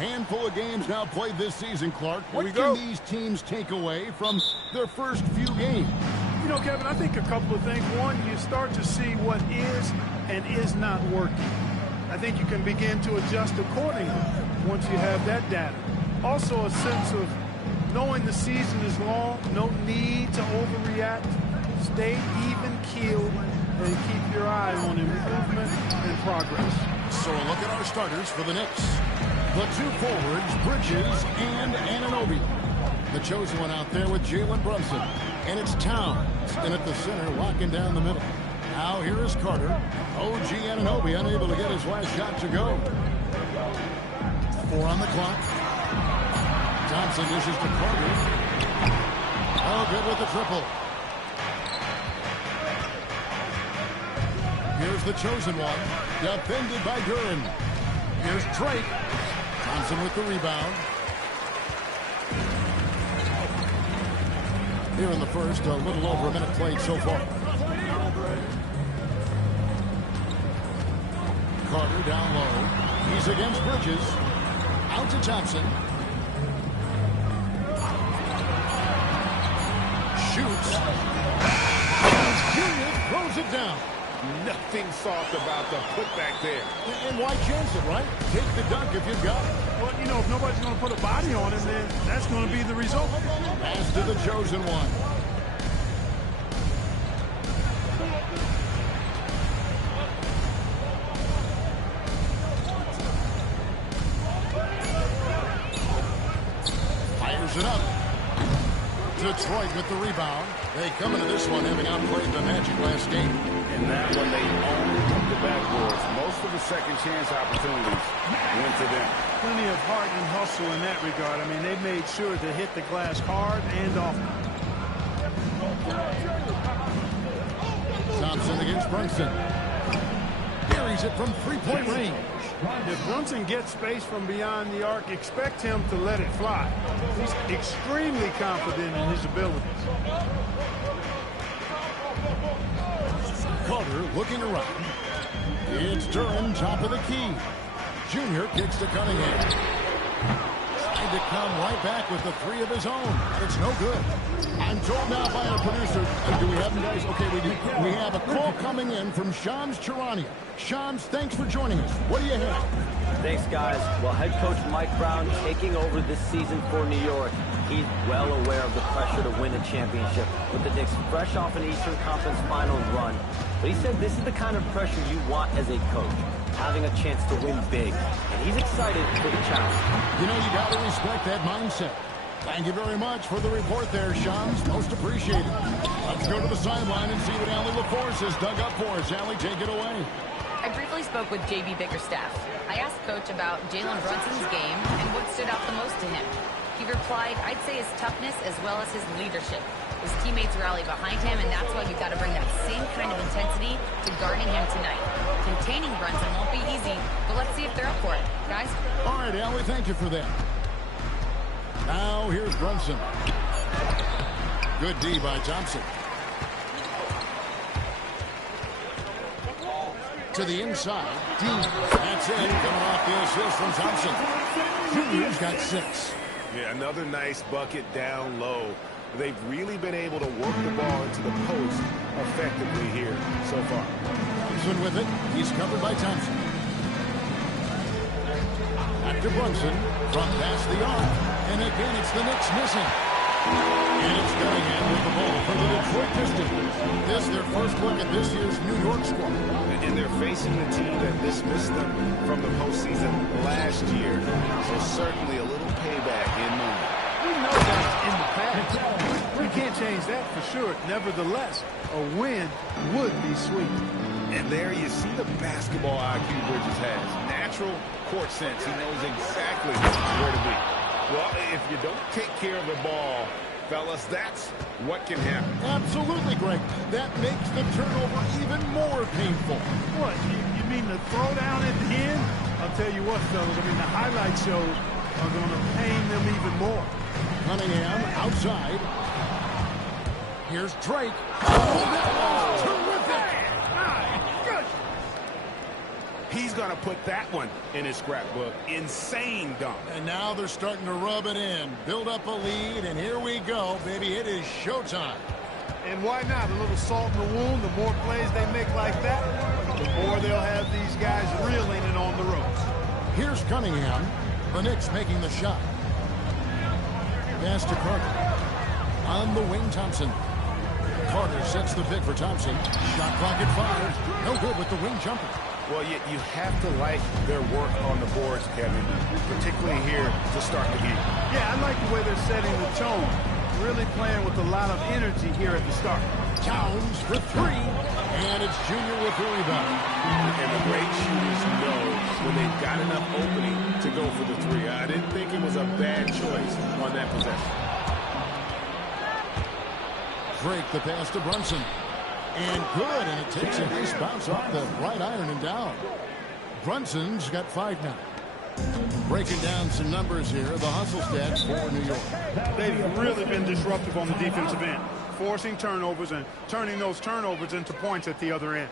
handful of games now played this season, Clark. What go. can these teams take away from their first few games? You know, Kevin, I think a couple of things. One, you start to see what is and is not working. I think you can begin to adjust accordingly once you have that data. Also, a sense of knowing the season is long, no need to overreact. Stay even-keeled and keep your eye on improvement and progress. So a look at our starters for the Knicks. The two forwards, Bridges and Anunoby. The chosen one out there with Jalen Brunson. And it's Towns. And at the center, locking down the middle. Now here is Carter. OG Anunoby unable to get his last shot to go. 4 on the clock. Thompson dishes to Carter. Oh, good with the triple. Here's the chosen one. Defended by Duren. Here's Drake. Thompson with the rebound. Here in the first, a little over a minute played so far. Carter down low. He's against Bridges. Out to Thompson. Shoots. Junior throws it down. Nothing soft about the putback there. And why chance it, right? Take the dunk if you've got it. Well, you know, if nobody's going to put a body on him, then that's going to be the result. Pass to the chosen one. Fires it up. Detroit with the rebound. They come into this one having outplayed the Magic last game. In that one, they only took the backboards. Most of the second chance opportunities went to them. Plenty of heart and hustle in that regard. I mean, they made sure to hit the glass hard and often. Thompson against Brunson. Buries it from three-point range. If Brunson gets space from beyond the arc, expect him to let it fly. He's extremely confident in his abilities. Carter looking around. It's Duren, top of the key. Junior kicks to Cunningham. Trying to come right back with the 3 of his own. It's no good. I'm told now by our producer, do we have them, guys? Okay, we do. We have a call coming in from Shams Charania. Shams, thanks for joining us. What do you have? Thanks, guys. Well, head coach Mike Brown taking over this season for New York. He's well aware of the pressure to win a championship, with the Knicks fresh off an Eastern Conference Finals run. But he said this is the kind of pressure you want as a coach, having a chance to win big. And he's excited for the challenge. You know, you got to respect that mindset. Thank you very much for the report there, Shams. Most appreciated. Let's go to the sideline and see what Allie LaForce has dug up for us. Allie, take it away. I briefly spoke with J.B. Bickerstaff. I asked Coach about Jalen Brunson's game and what stood out the most to him. He replied, I'd say his toughness as well as his leadership. His teammates rally behind him, and that's why you've got to bring that same kind of intensity to guarding him tonight. Containing Brunson won't be easy, but let's see if they're up for it. Guys? All right, Allie, thank you for that. Now, here's Brunson. Good D by Thompson. To the inside. Deep. That's it. Coming off the assist from Thompson. Junior's got 6. Yeah, another nice bucket down low. They've really been able to work the ball into the post effectively here so far. Brunson with it. He's covered by Thompson. Back to Brunson. From past the arc. And again, it's the Knicks missing. And it's Cunningham with the ball for the Detroit Pistons. This their first look at this year's New York squad. And they're facing the team that dismissed them from the postseason last year. So certainly a little payback in mind. We know that's in the past. We can't change that for sure. Nevertheless, a win would be sweet. And there you see the basketball IQ Bridges has. Natural court sense. He knows exactly where to be. Well, if you don't take care of the ball, fellas, that's what can happen. Absolutely, Greg. That makes the turnover even more painful. What, you mean the throwdown at the end? I'll tell you what, fellas, I mean, the highlight shows are going to pain them even more. Cunningham outside. Here's Drake. Oh, that was terrific. He he's going to put that one in his scrapbook. Insane dunk. And now they're starting to rub it in. Build up a lead, and here we go, baby. It is showtime. And why not? A little salt in the wound. The more plays they make like that, the more they'll have these guys reeling and on the ropes. Here's Cunningham. The Knicks making the shot. Pass to Carter. On the wing, Thompson. Carter sets the pick for Thompson. Shot clock at 5. No good with the wing jumper. Well, you have to like their work on the boards, Kevin, particularly here to start the game. Yeah, I like the way they're setting the tone. Really playing with a lot of energy here at the start. Towns for 3. And it's Junior with the rebound. And the great shooters know when they've got enough opening to go for the 3. I didn't think it was a bad choice on that possession. Drake the pass to Brunson. And good, and it takes a nice bounce off the right iron and down. Brunson's got 5 now. Breaking down some numbers here, the hustle stats for New York. They've really been disruptive on the defensive end, forcing turnovers and turning those turnovers into points at the other end.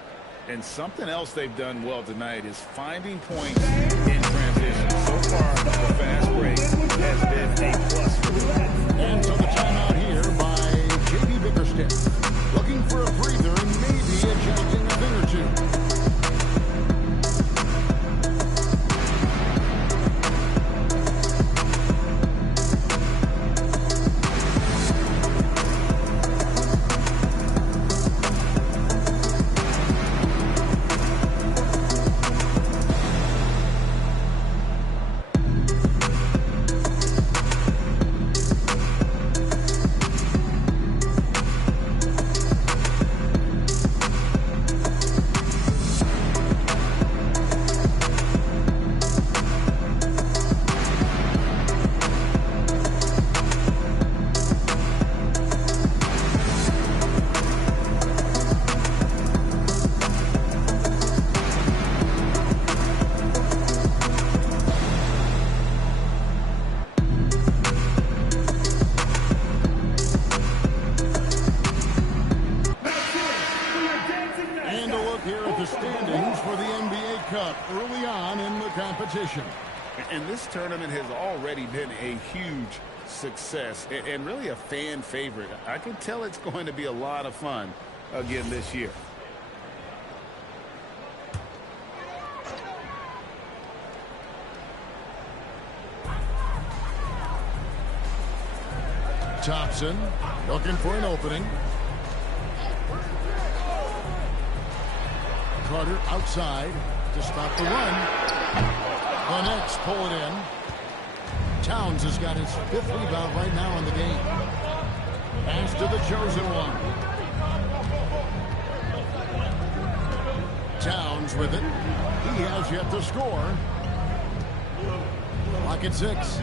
And something else they've done well tonight is finding points in transition. So far, the fast break has been a plus for them. And so the timeout here by J.B. Bickerstaff. Looking for a breather and maybe adjusting a thing or two. And this tournament has already been a huge success and really a fan favorite. I can tell it's going to be a lot of fun again this year. Thompson looking for an opening. Carter outside to stop the run. The Knicks pull it in. Towns has got his 5th rebound right now in the game. Pass to the chosen one. Towns with it. He has yet to score. Clock at 6.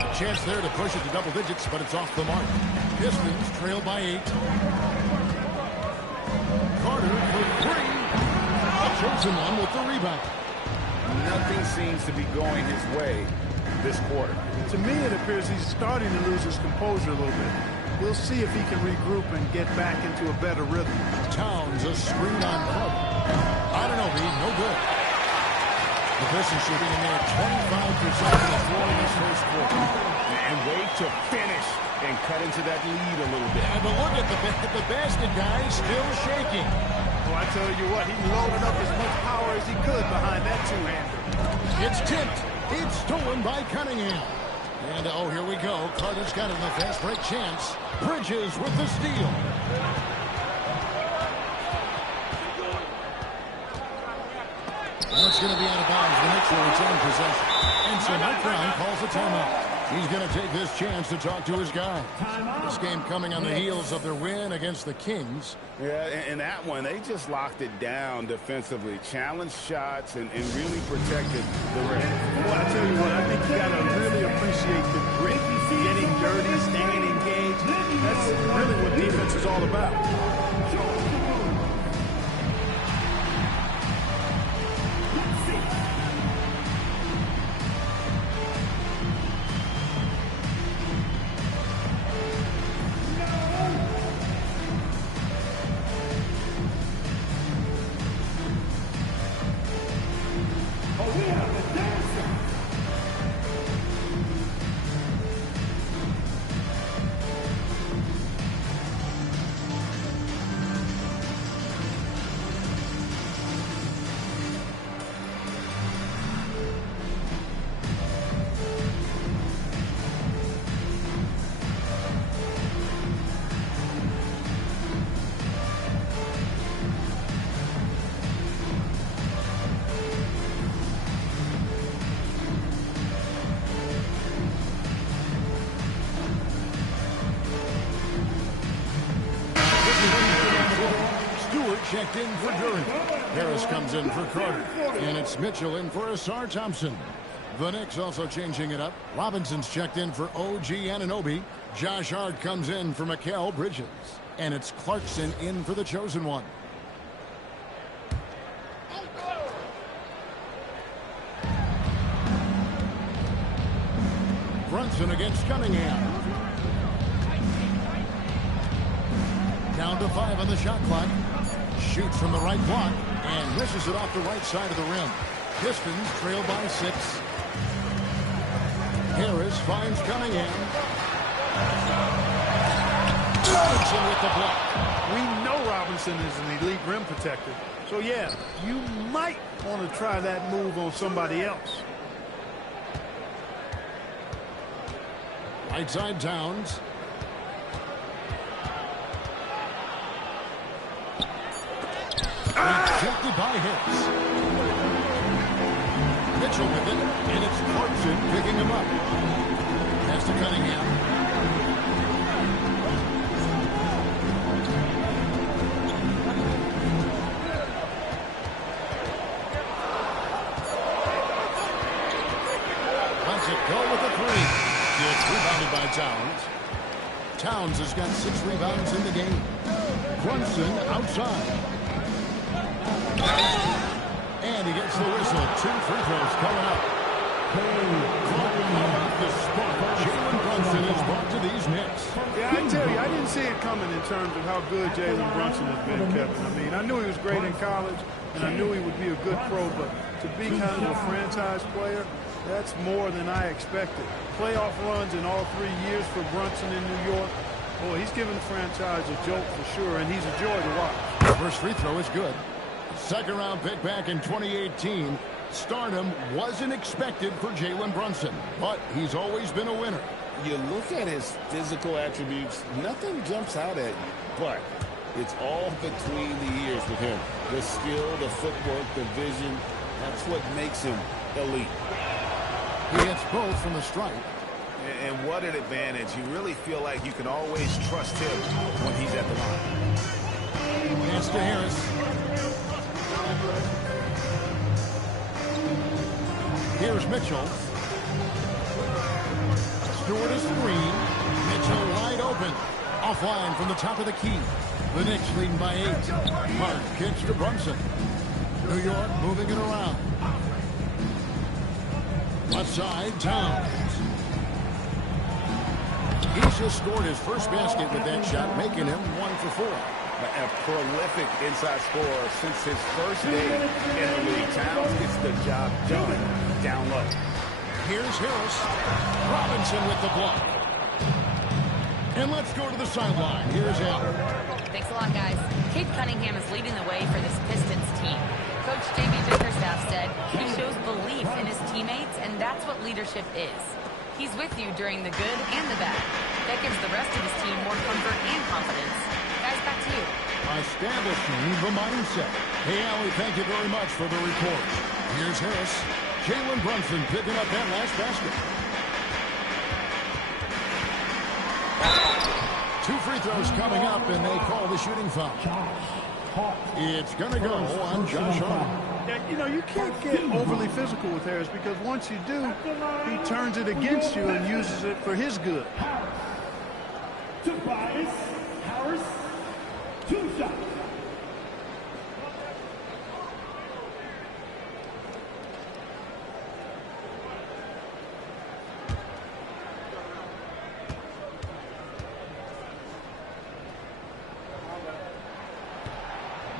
A chance there to push it to double digits, but it's off the mark. Pistons trail by 8. Carter for 3. Chosen one with the rebound. Nothing seems to be going his way this quarter. To me, it appears he's starting to lose his composure a little bit. We'll see if he can regroup and get back into a better rhythm. Towns a screen on Carter. I don't know, B. No good. The Pistons shooting in there 25% of the floor in this first quarter. And wait to finish and cut into that lead a little bit. And but look at the basket guy still shaking. Well, I tell you what, he loaded up as much power as he could behind that two-hander. It's tipped. It's stolen by Cunningham. And, oh, here we go. Carter's got it in the fast break chance. Bridges with the steal. Well, it's going to be out of bounds. The Knicks will return possession. And so Mike Brown calls a timeout. He's going to take this chance to talk to his guy. This game coming on the heels of their win against the Kings. Yeah, and that one, they just locked it down defensively. Challenged shots and really protected the rim. Well, I tell you what, I think you got to really appreciate the grit. Getting dirty, staying engaged. That's really what defense is all about. checked in for Durant. Harris comes in for Carter. And it's Mitchell in for Asar Thompson. The Knicks also changing it up. Robinson's checked in for OG Anunoby. Josh Hart comes in for Mikal Bridges. And it's Clarkson in for the chosen one. Brunson against Cunningham. Down to 5 on the shot clock. Shoots from the right block and misses it off the right side of the rim. Pistons trail by 6. Harris finds Cunningham. Robinson with the block. We know Robinson is an elite rim protector. So, yeah, you might want to try that move on somebody else. Right side Towns. Rejected by Harris. Mitchell with it, and it's Clarkson picking him up. Pass to Cunningham. Lets it go with a 3. It's rebounded by Towns. Towns has got 6 rebounds in the game. Brunson outside. And he gets the whistle. 2 free throws coming up. The spot. Jalen Brunson is brought to these Knicks. Yeah, I tell you, I didn't see it coming in terms of how good Jalen Brunson has been, Kevin. I mean, I knew he was great in college, and I knew he would be a good pro, but to be kind of a franchise player, that's more than I expected. Playoff runs in all 3 years for Brunson in New York. Boy, he's given the franchise a jolt for sure, and he's a joy to watch. First free throw is good. Second round pick back in 2018. Stardom wasn't expected for Jalen Brunson, but he's always been a winner. You look at his physical attributes, nothing jumps out at you, but it's all between the ears with him. The skill, the footwork, the vision, that's what makes him elite. He hits both from the stripe. And what an advantage. You really feel like you can always trust him when he's at the line. Pass to Harris. Here's Mitchell. Stewart is screen. Mitchell wide open. Offline from the top of the key. The Knicks leading by 8. Hart kicks to Brunson. New York moving it around. Left side, Towns. He's just scored his first basket with that shot, making him 1 for 4. A prolific inside scorer since his first day in the league. Towns gets the job done down low. Here's Harris. Robinson with the block. And let's go to the sideline. Here's Allen. Thanks a lot, guys. Cade Cunningham is leading the way for this Pistons team. Coach J.B. Bickerstaff said he shows belief in his teammates, and that's what leadership is. He's with you during the good and the bad. That gives the rest of his team more comfort and confidence. Guys, back to you. Establishing the mindset. Hey, Allie, thank you very much for the report. Here's Harris. Jalen Brunson picking up that last basket. 2 free throws coming up, and they call the shooting foul. It's going to go on Josh Hart. Yeah, you know, you can't get overly physical with Harris because once you do, he turns it against you and uses it for his good. Tobias Harris, 2 shots.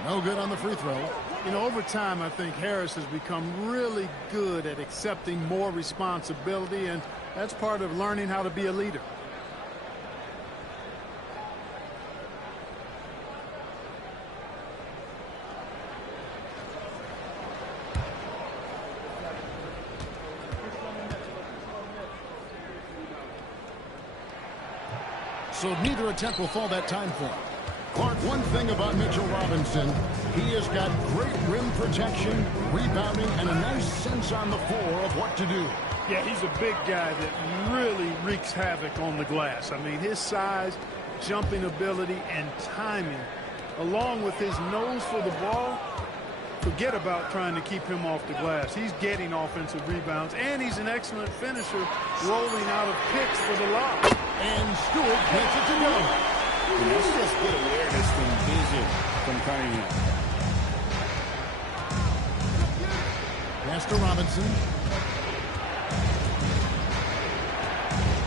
No good on the free throw. You know, over time, I think Harris has become really good at accepting more responsibility, and that's part of learning how to be a leader. So neither attempt will fall that time for him. Clark, one thing about Mitchell Robinson, he has got great rim protection, rebounding, and a nice sense on the floor of what to do. Yeah, he's a big guy that really wreaks havoc on the glass. I mean, his size, jumping ability, and timing along with his nose for the ball, forget about trying to keep him off the glass. He's getting offensive rebounds, and he's an excellent finisher, rolling out of picks for the lob. And Stewart gets it to go. And that's just good awareness and vision from Cunningham. Pass to Robinson.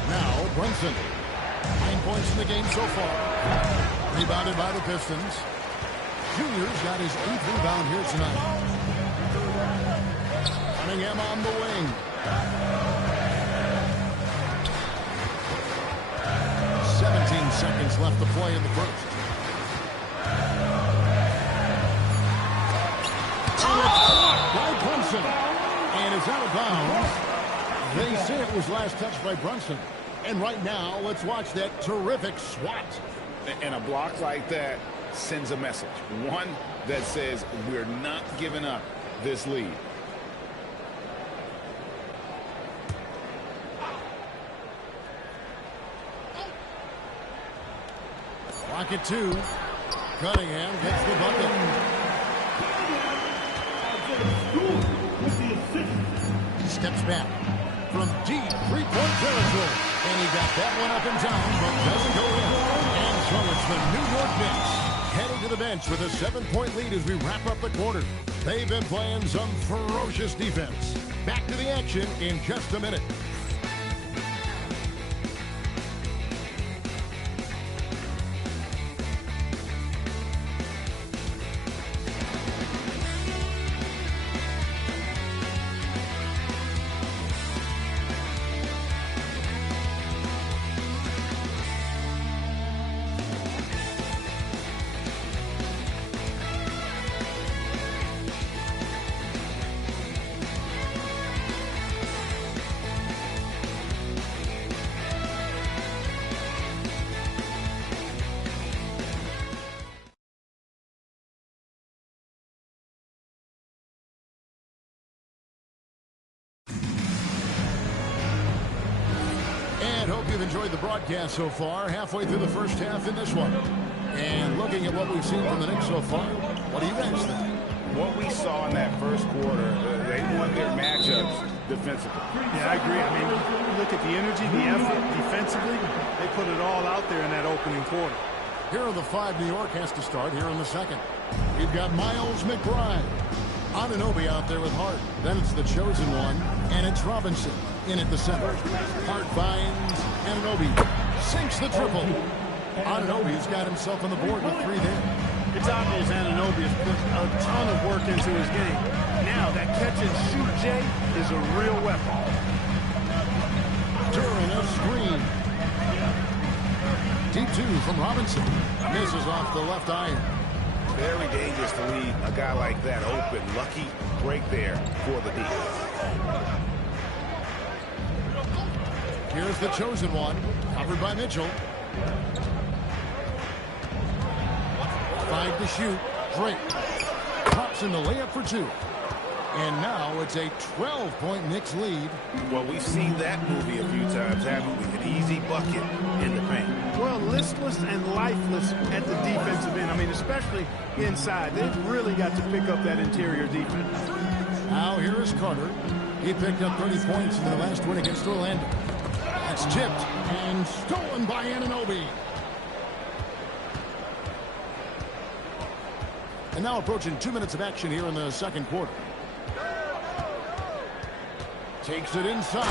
Now Brunson. 9 points in the game so far. Rebounded by the Pistons. Junior's got his 8th rebound here tonight. Cunningham on the wing. 17 seconds left to play in the first. And it's caught by Brunson. And it's out of bounds. They say it was last touched by Brunson. And right now, let's watch that terrific swat. And a block like that sends a message. One that says we're not giving up this lead. Clock at 2. Cunningham gets the bucket. Steps back from deep three-point territory. And he got that one up and down, but doesn't go in. And so it's the New York Knicks heading to the bench with a 7-point lead as we wrap up the quarter. They've been playing some ferocious defense. Back to the action in just a minute. Hope you've enjoyed the broadcast so far. Halfway through the first half in this one. And looking at what we've seen from the Knicks so far, what do you guys think? What we saw in that first quarter, they won their matchups defensively. Yeah, I agree. I mean, look at the energy, the effort defensively. They put it all out there in that opening quarter. Here are the 5 New York has to start here in the second. We've got Miles McBride. Anunoby out there with Hart. Then it's the chosen one, and it's Robinson in at the center. Hart finds Anunoby. Sinks the triple. Anunoby's got himself on the board with 3 there. It's obvious Anunoby has put a ton of work into his game. Now, that catch-and-shoot Jay is a real weapon. During a screen. Deep 2 from Robinson. Misses off the left iron. Very dangerous to leave a guy like that open. Lucky break there for the defense. Here's the chosen one, covered by Mitchell. 5 to shoot. Drake pops in the layup for 2. And now it's a 12-point Knicks lead. Well, we've seen that movie a few times, haven't we? An easy bucket in the paint. Well, listless and lifeless at the defensive end. I mean, especially inside. They've really got to pick up that interior defense. Now here is Carter. He picked up 30 points in their last win against Orlando. That's tipped and stolen by Anunoby. And now approaching 2 minutes of action here in the second quarter. Takes it inside.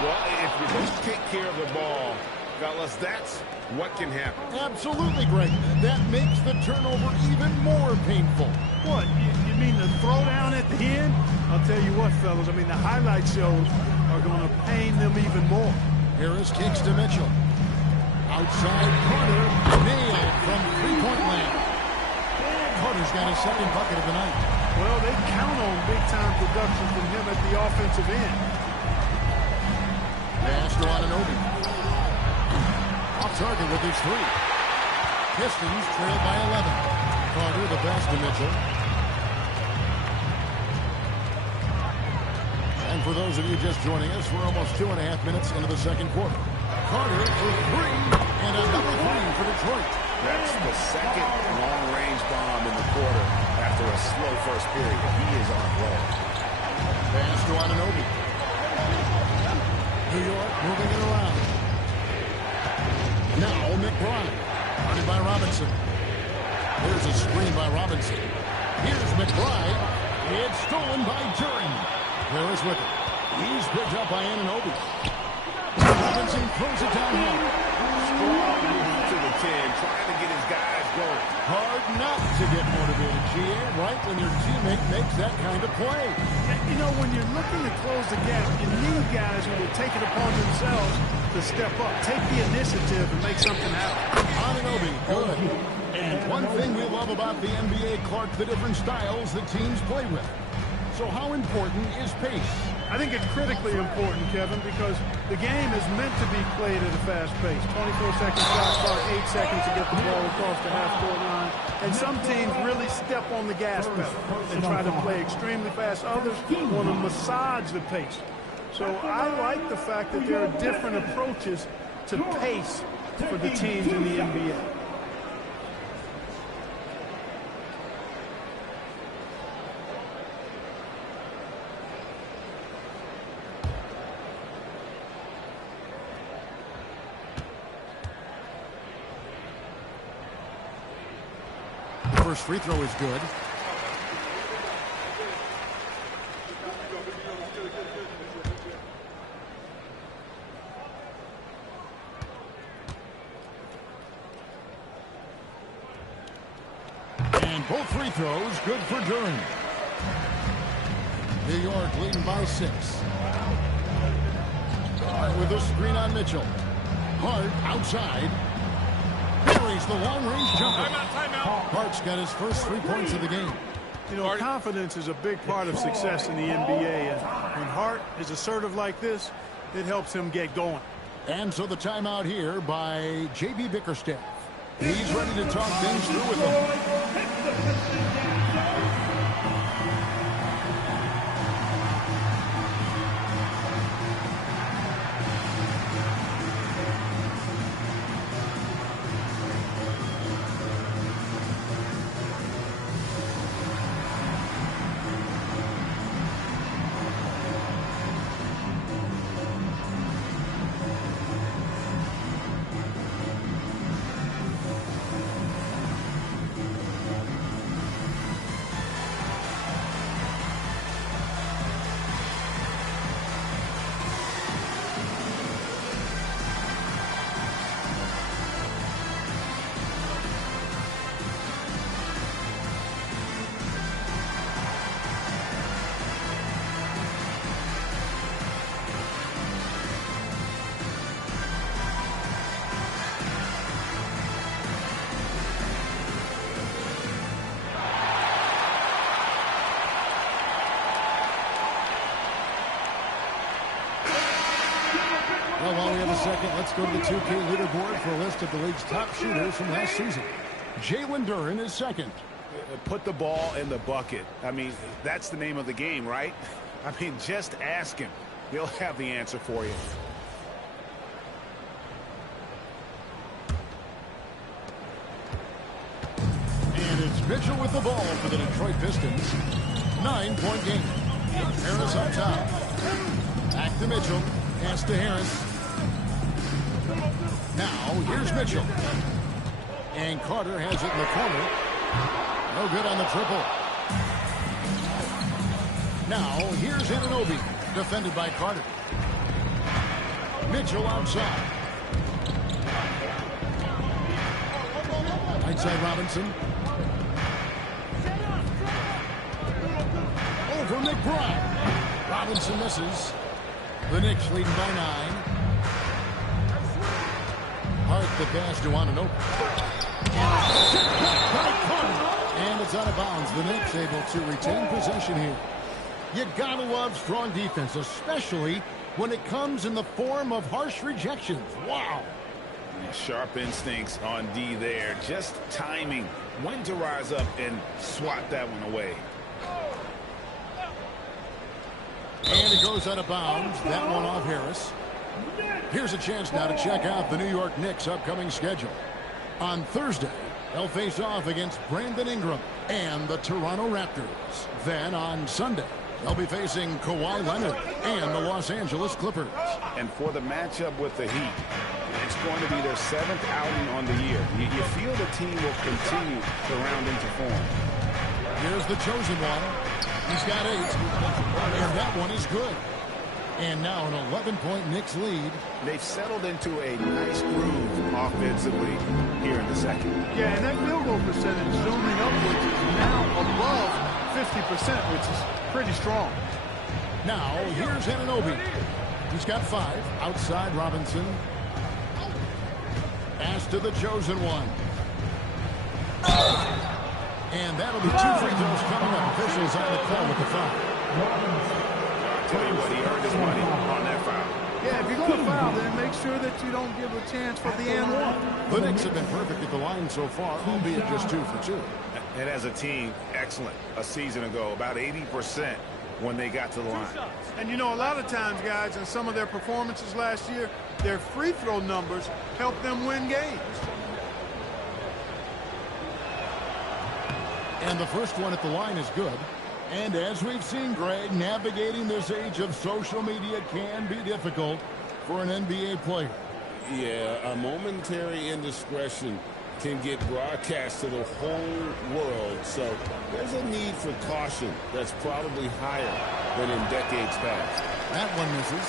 Well, if you don't take care of the ball, fellas, that's what can happen. Absolutely, Greg. That makes the turnover even more painful. What? You mean the throwdown at the end? I'll tell you what, fellas. I mean, the highlight shows are going to pain them even more. Harris kicks to Mitchell. Outside Carter. Nailed from three-point land. Carter's got his second bucket of the night. Well, they count on big-time production from him at the offensive end. Pass to Anunoby. Off target with his 3. Pistons trail by 11. Carter the pass to Mitchell. And for those of you just joining us, we're almost 2.5 minutes into the second quarter. Carter for 3, and another 3 for Detroit. That's the second long-range bomb in the quarter after a slow first period. He is on a roll. Pass to Anunoby. New York moving it around. Now McBride. Guarded by Robinson. There's a screen by Robinson. Here's McBride. It's stolen by Duren. Harris with it. He's picked up by Anunoby. Robinson throws it down home. Strong move to the 10, trying to get his guys going. Hard not to get motivated, GA, right when your teammate makes that kind of play. You know, when you're looking to close the gap, you need guys who will take it upon themselves to step up, take the initiative, and make something happen. Anunoby, good. And one thing we love about the NBA, Clark, the different styles that teams play with. So how important is pace? I think it's critically important, Kevin, because the game is meant to be played at a fast pace. 24-second shot clock, 8 seconds to get the ball across the half-court line. And some teams really step on the gas pedal and try to play extremely fast. Others want to massage the pace. So I like the fact that there are different approaches to pace for the teams in the NBA. First free throw is good. And both free throws good for Duren. New York leading by 6. Hart with a screen on Mitchell. Hart outside. Buries the long-range jumper. Timeout. Hart's got his first 3 points of the game. You know, confidence is a big part of success in the NBA, and when Hart is assertive like this, it helps him get going. And so the timeout here by J.B. Bickerstaff. He's ready to talk things through with them. Well, while we have a second, let's go to the 2K leaderboard for a list of the league's top shooters from last season. Jalen Duren is second. Put the ball in the bucket. I mean, that's the name of the game, right? I mean, just ask him. He'll have the answer for you. And it's Mitchell with the ball for the Detroit Pistons. 9-point game. Harris on top. Back to Mitchell. Pass to Harris. Now, here's Mitchell. And Carter has it in the corner. No good on the triple. Now, here's Anunoby. Defended by Carter. Mitchell outside. Right side Robinson. Over McBride. Robinson misses. The Knicks leading by 9. Hart the pass to Anunoby. And it's out of bounds. The Knicks able to retain possession here. You gotta love strong defense, especially when it comes in the form of harsh rejections. Wow. Sharp instincts on D there. Just timing. When to rise up and swat that one away. And it goes out of bounds. That one off Harris. Here's a chance now to check out the New York Knicks' upcoming schedule. On Thursday, they'll face off against Brandon Ingram and the Toronto Raptors. Then on Sunday, they'll be facing Kawhi Leonard and the Los Angeles Clippers. And for the matchup with the Heat, it's going to be their 7th outing on the year. You feel the team will continue to round into form. Here's the chosen one. He's got 8, and that one is good. And now an 11-point Knicks lead. They've settled into a nice groove offensively here in the second. Yeah, and that field goal percentage zooming upwards is now above 50%, which is pretty strong. Now, here's Anunoby. He's got 5. Outside Robinson. Pass to the chosen one. And that'll be 2 free throws coming up. Officials on the call with the foul. I'll tell you what, he earned his money on that foul. Yeah, if you're going to foul, then make sure that you don't give a chance for the and one. The Knicks have been perfect at the line so far, albeit just 2 for 2. And as a team, excellent. A season ago, about 80% when they got to the line. And you know, a lot of times, guys, in some of their performances last year, their free throw numbers helped them win games. And the first one at the line is good. And as we've seen, Greg, navigating this age of social media can be difficult for an NBA player. Yeah, a momentary indiscretion can get broadcast to the whole world. So there's a need for caution that's probably higher than in decades past. That one misses.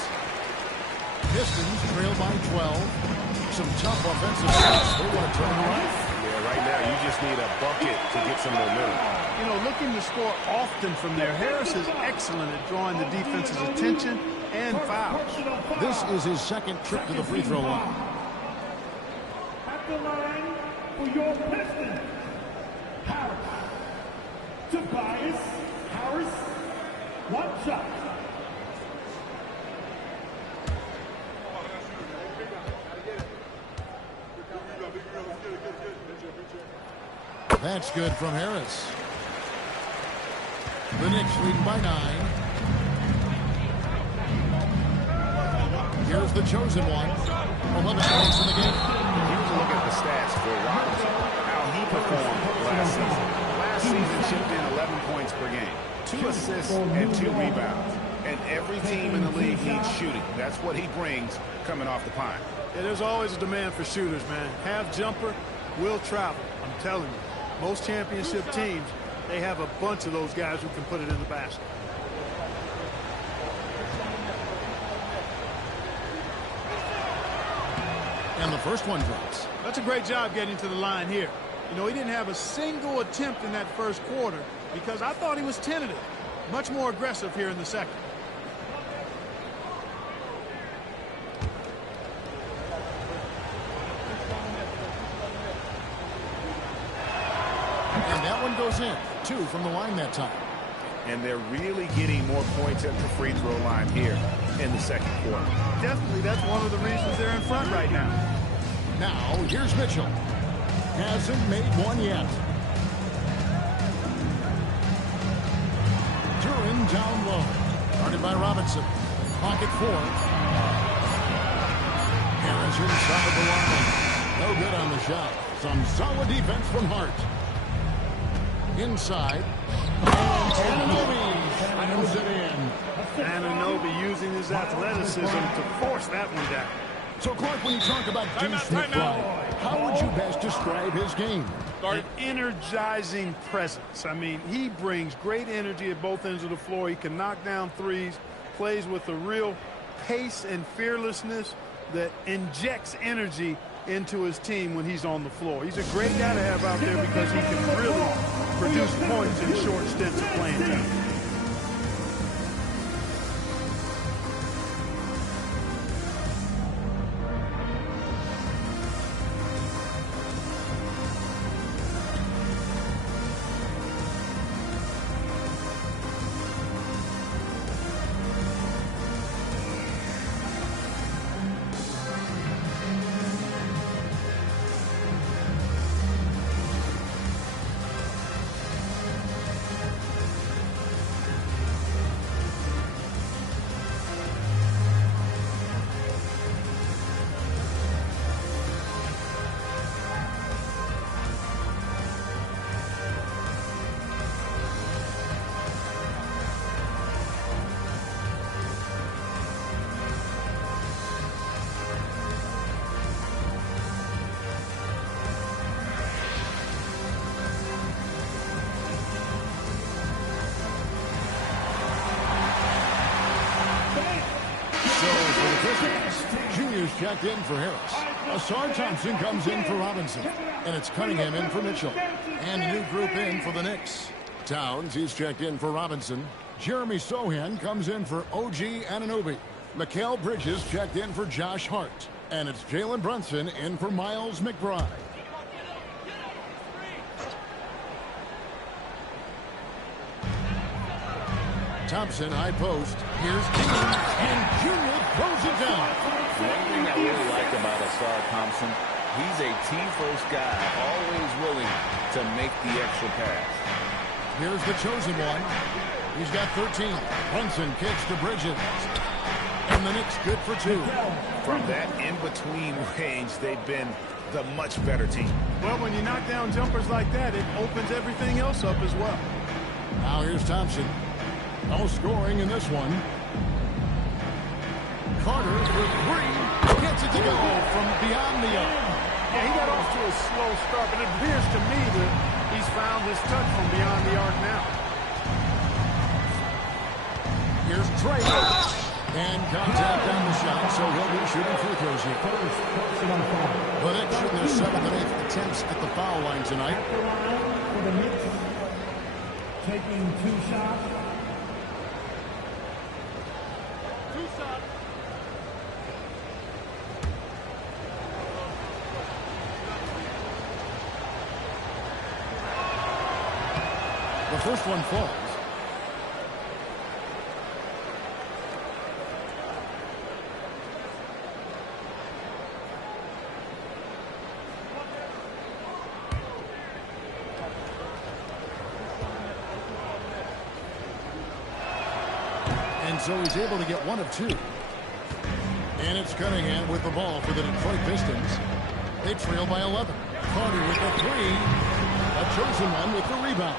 Pistons trail by 12. Some tough offensive shots. They want to turn around. Yeah, right now you just need a bucket to get some momentum. You know, looking to score often from there, Harris is excellent at drawing the defense's attention and fouls. This is his 2nd trip to the free throw line. At the line for your Pistons, Harris. Tobias Harris, 1 shot. That's good from Harris. The Knicks leading by 9. Here's the chosen one. 11 points in the game. Here's a look at the stats for Robinson, how he performed last season. Last season chipped in 11 points per game, 2 assists and 2 rebounds. And every team in the league needs shooting. That's what he brings coming off the pine. Yeah, there's always a demand for shooters, man. Half jumper will travel. I'm telling you. Most championship teams, they have a bunch of those guys who can put it in the basket. And the first one drops. That's a great job getting to the line here. You know, he didn't have a single attempt in that first quarter because I thought he was tentative. Much more aggressive here in the second. And that one goes in. 2 from the line that time. And they're really getting more points at the free throw line here in the second quarter. Definitely, that's one of the reasons they're in front right now. Now, here's Mitchell. Hasn't made one yet. Duran down low. Guarded by Robinson. Pocket 4. Harris inside the line. No good on the shot. Some solid defense from Hart. Inside. And Anunoby slams it in. Anunoby using his athleticism to force that one down. So, Clark, when you talk about Deuce McBride, how would you best describe his game? An energizing presence. I mean, he brings great energy at both ends of the floor. He can knock down threes, plays with a real pace and fearlessness that injects energy into his team when he's on the floor. He's a great guy to have out there because he can really produce points in short stints of playing time. Pistons. Junior's checked in for Harris. Asar Thompson comes in for Robinson. And it's Cunningham in for Mitchell. And a new group in for the Knicks. Towns, he's checked in for Robinson. Jeremy Sohan comes in for OG Anunoby. Mikal Bridges checked in for Josh Hart. And it's Jalen Brunson in for Miles McBride. Thompson, high post. Here's King, and Junior throws it down. One thing I really like about Asar Thompson, he's a team-first guy, always willing to make the extra pass. Here's the chosen one. He's got 13. Brunson kicks to Bridges. And the Knicks good for 2. From that in-between range, they've been the much better team. Well, when you knock down jumpers like that, it opens everything else up as well. Now here's Thompson. No scoring in this one. Carter for 3. Gets it to go from beyond the arc. Yeah, he got off to a slow start, but it appears to me that he's found his touch from beyond the arc now. Here's Trey. And contact on the shot, so he'll be shooting free throws here. The Knicks shooting their 7th and 8th attempts at the foul line tonight. For the Knicks, taking 2 shots. The first one falls. And so he's able to get 1 of 2. And it's Cunningham with the ball for the Detroit Pistons. They trail by 11. Carter with the 3. A chosen one with the rebound.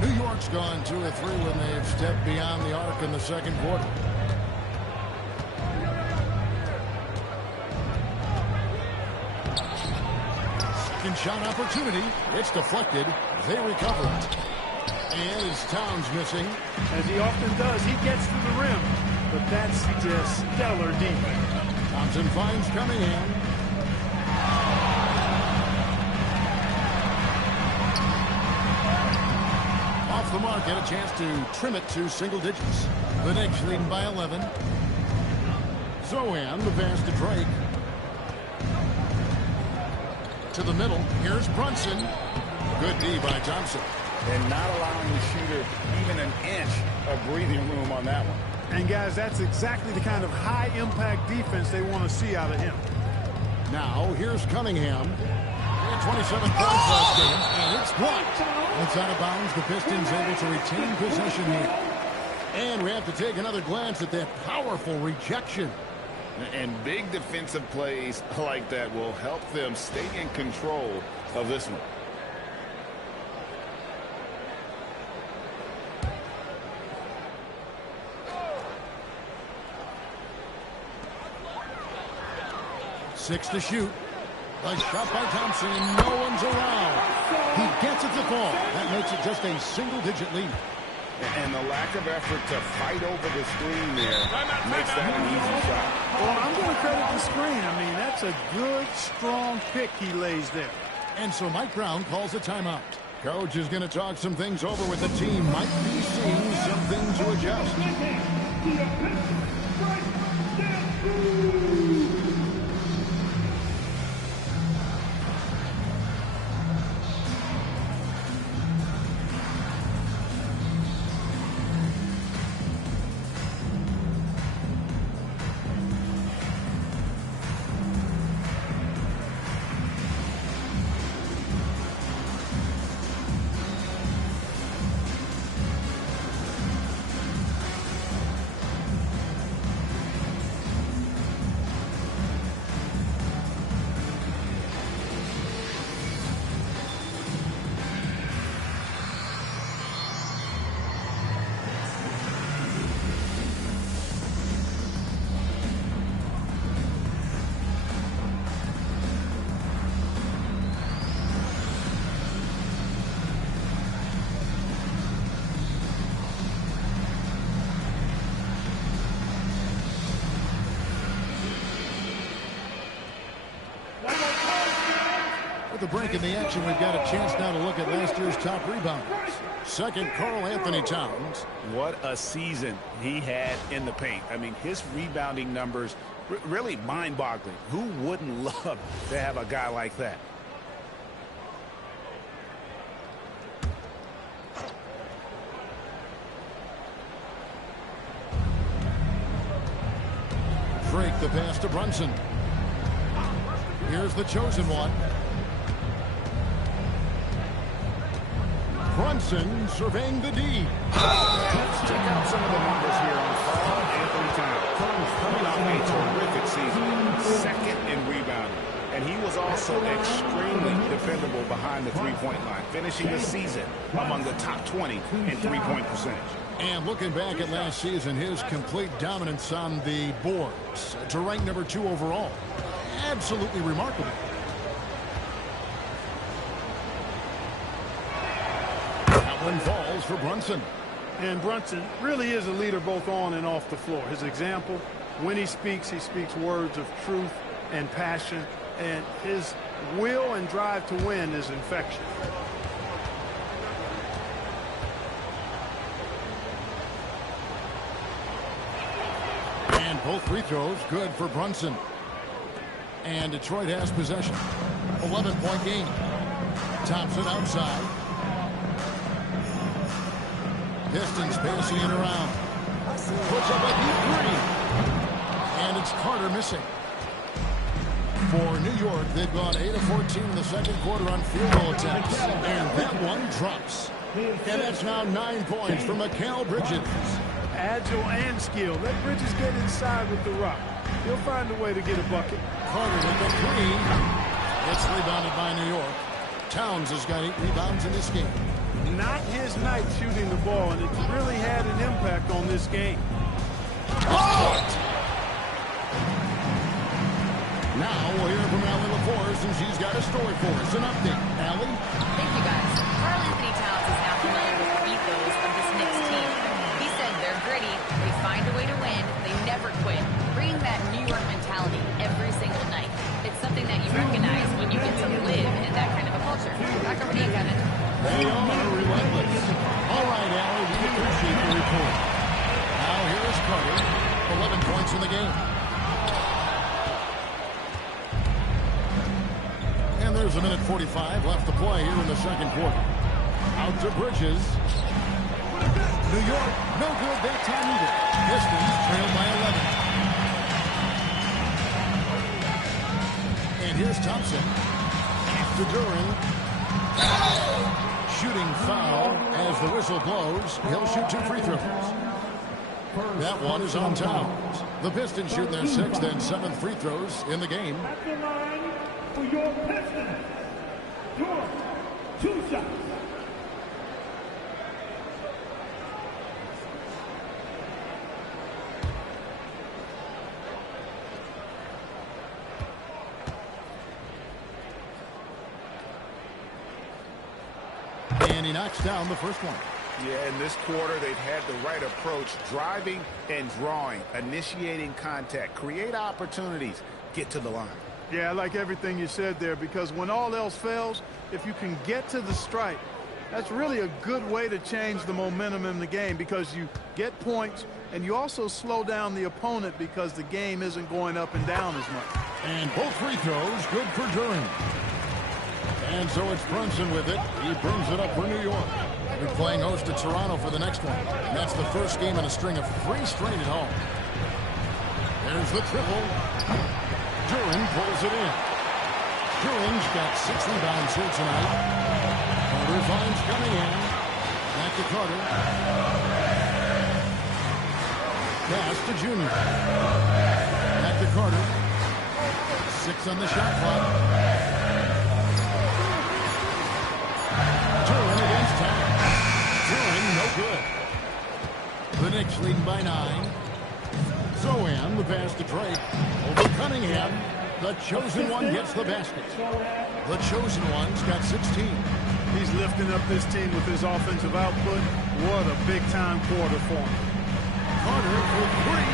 New York's gone 2 of 3 when they've stepped beyond the arc in the second quarter. Second shot opportunity. It's deflected. They recover it. And as Towns missing. As he often does, he gets to the rim. But that's just stellar defense. Thompson finds Cunningham. Off the mark, get a chance to trim it to single digits. The Knicks leading by 11. Zohan, the pass to Drake. To the middle. Here's Brunson. Good D by Thompson. And not allowing the shooter even an inch of breathing room on that one. And, guys, that's exactly the kind of high-impact defense they want to see out of him. Now, here's Cunningham. 27 points last game, and it's blocked. It's out of bounds. The Pistons able to retain possession here. And we have to take another glance at that powerful rejection. And big defensive plays like that will help them stay in control of this one. Six to shoot. A shot by Thompson, and no one's around. He gets it to fall. That makes it just a single-digit lead. And the lack of effort to fight over the screen there makes that an easy shot. Well, I'm going to credit the screen. I mean, that's a good, strong pick he lays there. And so Mike Brown calls a timeout. Coach is going to talk some things over with the team. Might be seeing something to adjust. With the break in the action, we've got a chance now to look at last year's top rebounders. Second, Karl Anthony Towns. What a season he had in the paint. I mean, his rebounding numbers really mind-boggling. Who wouldn't love to have a guy like that? Drake the pass to Brunson. Here's the chosen one. Brunson surveying the D. Let's check out some of the numbers here on Karl Anthony Towns. Coming off a terrific season, second in rebounding. And he was also extremely dependable behind the three-point line, finishing the season among the top 20 in three-point percentage. And looking back at last season, his complete dominance on the boards to rank number 2 overall. Absolutely remarkable. That one falls for Brunson. And Brunson really is a leader both on and off the floor. His example, when he speaks words of truth and passion. And his will and drive to win is infectious. And both free throws good for Brunson. And Detroit has possession. 11-point game. Thompson outside. Pistons passing it around. Puts up a deep three. And it's Carter missing. For New York, they've gone 8 of 14 in the second quarter on field goal attempts. And that one drops. And that's now 9 points for Mikal Bridges. Agile and skilled. Let Bridges get inside with the rock. He'll find a way to get a bucket. Carter with the three. It's rebounded by New York. Towns has got 8 rebounds in this game. Not his night shooting the ball, and it's really had an impact on this game. Oh! Now we'll hear from Allie LaForce, and she's got a story for us. An update. Allie? Thank you, guys. Karl Anthony Towns is now familiar with the ethos of this Knicks team. He said they're gritty, they find a way to win, they never quit. Bringing that New York mentality every single night. It's something that you recognize when you get to live in that kind of a culture. Back over to you, Kevin. They are relentless. All right, Allie, we appreciate the report. Now here's Carter. 11 points in the game. And there's a minute 45 left to play here in the second quarter. Out to Bridges. New York, no good that time either. Pistons trail by 11. And here's Thompson. After Duran. Shooting foul as the whistle blows. He'll shoot 2 free throws. That one is on Towns. The Pistons shoot their 6th and 7th free throws in the game. At the line for your Pistons. Your 2 shots. And he knocks down the first one. Yeah, in this quarter, they've had the right approach, driving and drawing, initiating contact, create opportunities, get to the line. Yeah, I like everything you said there, because when all else fails, if you can get to the stripe, that's really a good way to change the momentum in the game, because you get points and you also slow down the opponent because the game isn't going up and down as much. And both free throws good for Duran. And so it's Brunson with it. He brings it up for New York. They're playing host to Toronto for the next one. And that's the first game in a string of 3 straight at home. There's the triple. Duran pulls it in. Duran's got 6 rebounds here tonight. Carter finds Cunningham. Back to Carter. Pass to Junior. Back to Carter. 6 on the shot clock. Duran against Towns. Duran, no good. The Knicks leading by 9. Zohan, the pass to Drake. Over Cunningham. The chosen one gets the basket. The chosen one's got 16. He's lifting up this team with his offensive output. What a big-time quarter for him. Carter for 3.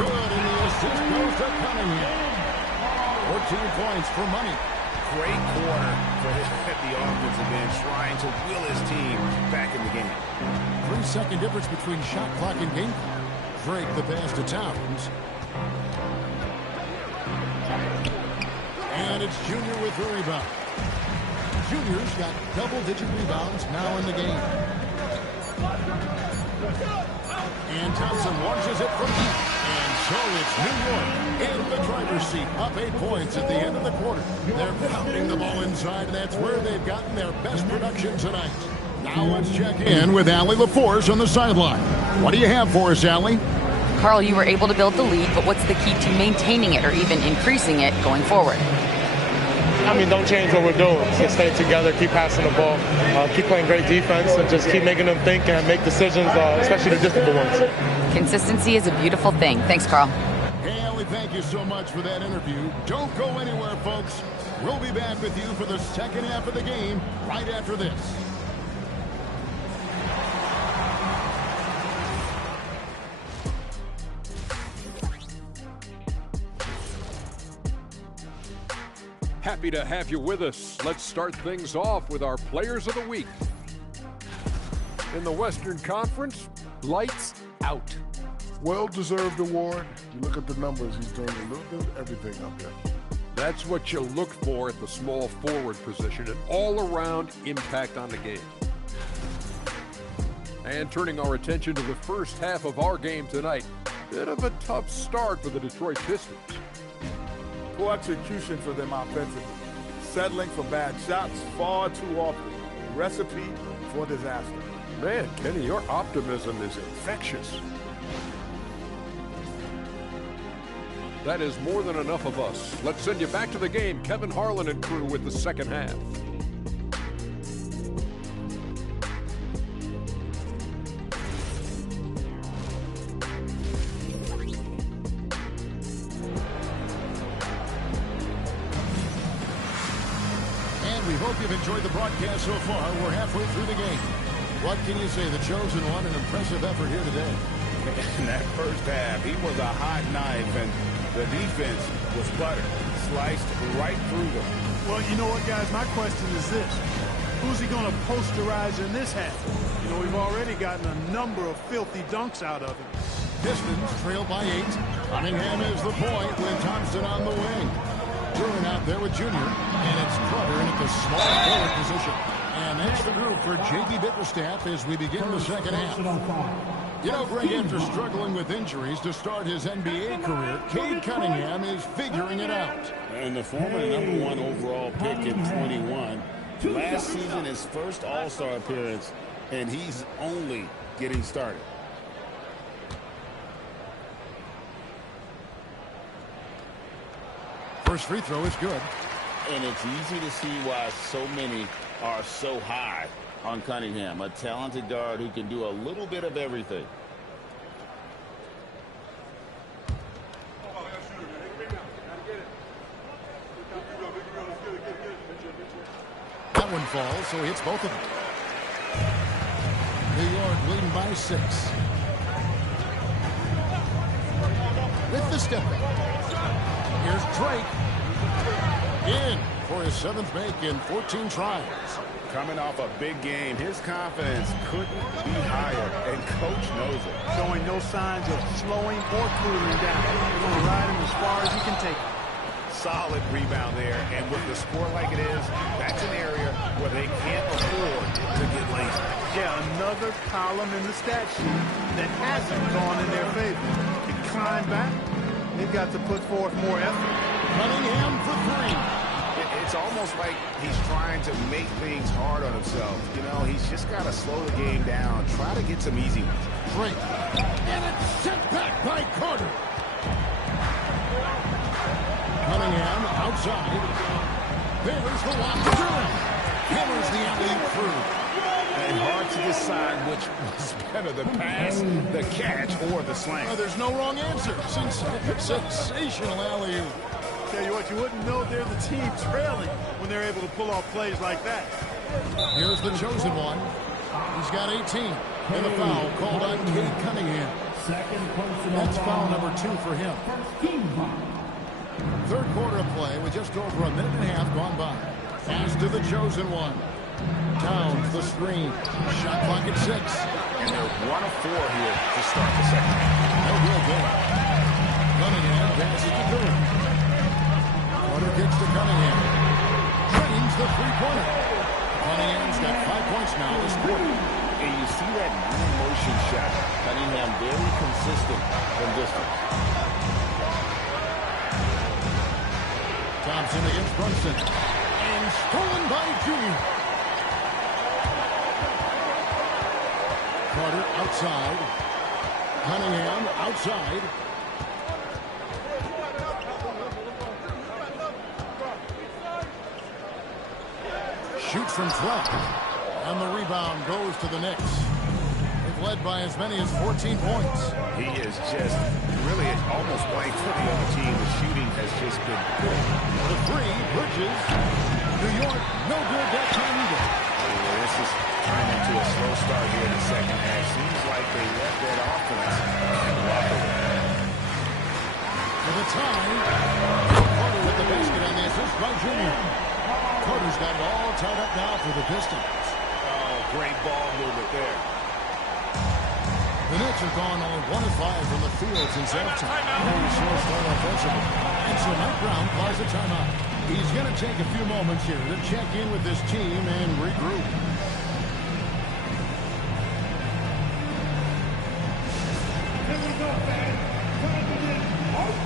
Good, and the assist goes to Cunningham. 14 points for Money. Great quarter for the offensive end, trying to will his team back in the game. 3-second difference between shot clock and game clock. Drake the pass to Towns. And it's Junior with the rebound. Junior's got double-digit rebounds now in the game. And Thompson launches it from deep. And so it's New York in the driver's seat, up 8 points at the end of the quarter. They're pounding the ball inside, and that's where they've gotten their best production tonight. Now let's check in with Allie LaForce on the sideline. What do you have for us, Allie? Carl, you were able to build the lead, but what's the key to maintaining it or even increasing it going forward? I mean, don't change what we're doing. Just stay together, keep passing the ball, keep playing great defense, and just keep making them think and make decisions, especially the difficult ones. Consistency is a beautiful thing. Thanks, Carl. Hey, Allie, thank you so much for that interview. Don't go anywhere, folks. We'll be back with you for the second half of the game right after this. Happy to have you with us. Let's start things off with our Players of the Week. In the Western Conference, lights out. Well-deserved award. You look at the numbers, he's doing a little bit of everything up there. That's what you look for at the small forward position, an all-around impact on the game. And turning our attention to the first half of our game tonight, bit of a tough start for the Detroit Pistons. Poor execution for them offensively. Settling for bad shots far too often. Recipe for disaster. Man, Kenny, your optimism is infectious. That is more than enough of us. Let's send you back to the game. Kevin Harlan and crew with the second half. We hope you've enjoyed the broadcast so far. We're halfway through the game. What can you say? The chosen one, an impressive effort here today. In that first half, he was a hot knife, and the defense was buttered, sliced right through them. Well, you know what, guys? My question is this. Who's he going to posterize in this half? You know, we've already gotten a number of filthy dunks out of him. Pistons trail by 8. Cunningham is the point with Thompson on the wing. Druin out there with Junior, and it's Clutter in at the small forward position. And that's the group for J.B. Bickerstaff as we begin the second half. You know, Greg, after struggling with injuries to start his NBA career, Cade Cunningham is figuring it out. And the former #1 overall pick in 21. Last season, his first All-Star appearance, and he's only getting started. First free throw is good. And it's easy to see why so many are so high on Cunningham, a talented guard who can do a little bit of everything. That one falls, so he hits both of them. New York leading by 6. With the step back. Here's Drake. In for his 7th make in 14 tries. Coming off a big game, his confidence couldn't be higher, and Coach knows it. Showing no signs of slowing or cooling down. You're going to ride him as far as you can take him. Solid rebound there, and with the score like it is, that's an area where they can't afford to get lazy. Yeah, another column in the stat sheet that hasn't gone in their favor. To climb back, they've got to put forth more effort. Cunningham for 3. It's almost like he's trying to make things hard on himself. You know, he's just got to slow the game down, try to get some easy ones. Drake. And it's sent back by Carter. Cunningham outside. There's the lock to Druin. Hammers the alley through. And hard to decide which was better, the pass, the catch, or the slam. Oh, there's no wrong answer. Sensational alley-oop. Tell you what, you wouldn't know they're the team trailing when they're able to pull off plays like that. Here's the chosen one. He's got 18. And the foul called on Cade Cunningham. That's foul number 2 for him. Third quarter of play with just over a minute and a half gone by. Pass to the chosen one. Towns the screen. Shot clock at 6. And they're 1 of 4 here to start the second half. No real good. Cunningham passes to Durham. Carter kicks to Cunningham. Drains the three-pointer. Cunningham's got 5 points now this quarter. And you see that motion shot. Cunningham very consistent from distance. Thompson against Brunson. And stolen by Junior. Carter outside. Cunningham outside. Shoots from 12. And the rebound goes to the Knicks. They've led by as many as 14 points. He is just really almost blank for the other team. The shooting has just been good. The three, Bridges. New York, no good that time either. This is turning into a slow start here in the second half. Seems like they left that offense and walk away. For the tie, Carter with the basket on the assist by Junior. Carter's got it all tied up now for the Pistons. Great ball movement there. The Knicks have gone only 1 of 5 from the field since halftime. Very slow start offensively. And so Mike Brown calls a timeout. He's going to take a few moments here to check in with this team and regroup. Here we go, fans. Time to get host.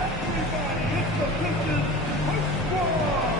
Everybody, it's the Pistons Host Squad.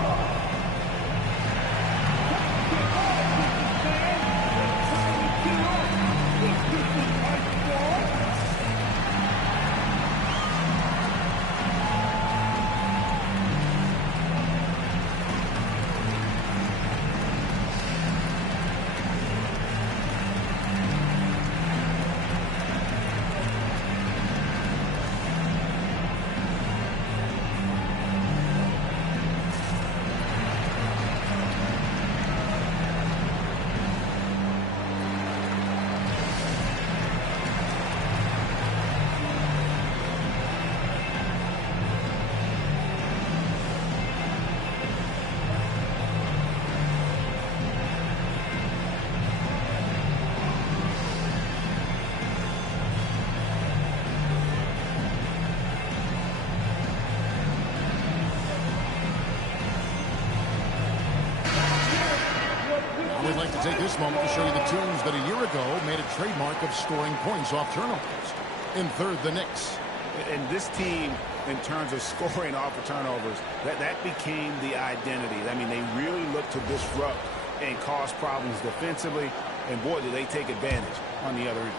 We'd like to take this moment to show you the teams that a year ago made a trademark of scoring points off turnovers. In third, the Knicks. And this team, in terms of scoring off of turnovers, that became the identity. I mean, they really look to disrupt and cause problems defensively. And boy, do they take advantage on the other end.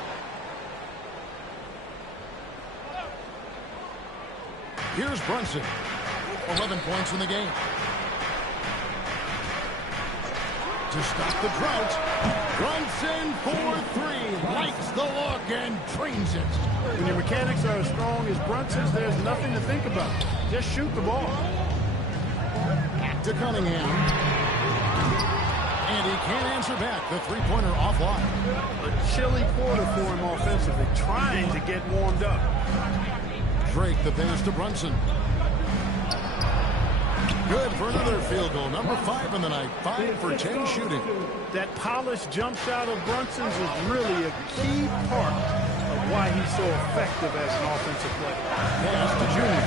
Here's Brunson. 11 points in the game. To stop the drought, Brunson for 3, likes the look and trains it. When your mechanics are as strong as Brunson's, there's nothing to think about. Just shoot the ball. Back to Cunningham. And he can't answer back. The three-pointer offline. A chilly quarter for him offensively, trying to get warmed up. Drake the pass to Brunson. Good for another field goal. Number 5 in the night. 5 for 10 shooting. That polished jump shot of Brunson's is really a key part of why he's so effective as an offensive player. Pass to Junior.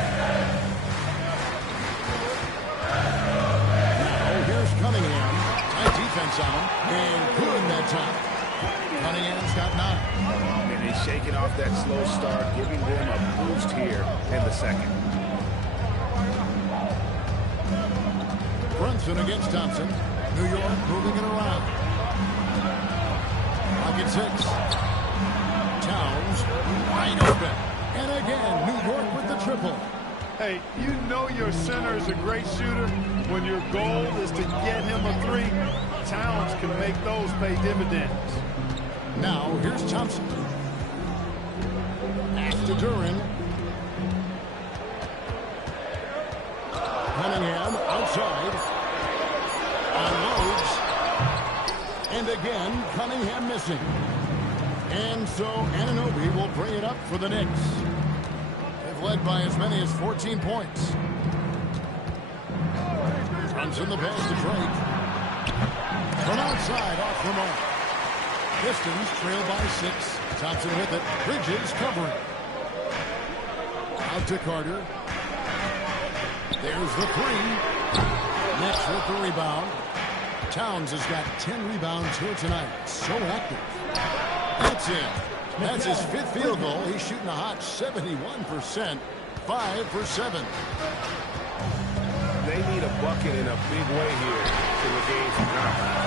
Now here's Cunningham. Tight defense on him. And good that time. Cunningham's got 9. And he's shaking off that slow start, giving them a boost here in the second. Brunson against Thompson. New York moving it around. Pocket 6. Towns wide open. And again, New York with the triple. Hey, you know your center is a great shooter. When your goal is to get him a 3, Towns can make those pay dividends. Now, here's Thompson. Pass to Duran. Cunningham outside. Unloads. And again, Cunningham missing. And so Anunoby will bring it up for the Knicks. They've led by as many as 14 points. Brunson the pass to Drake. From outside, off the mark. Pistons trail by 6. Thompson with it. Bridges covering. Out to Carter. There's the 3. Knicks with the rebound. Towns has got 10 rebounds here tonight. So active. That's it. That's his 5th field goal. He's shooting a hot 71%. 5 for 7. They need a bucket in a big way here to regain some confidence.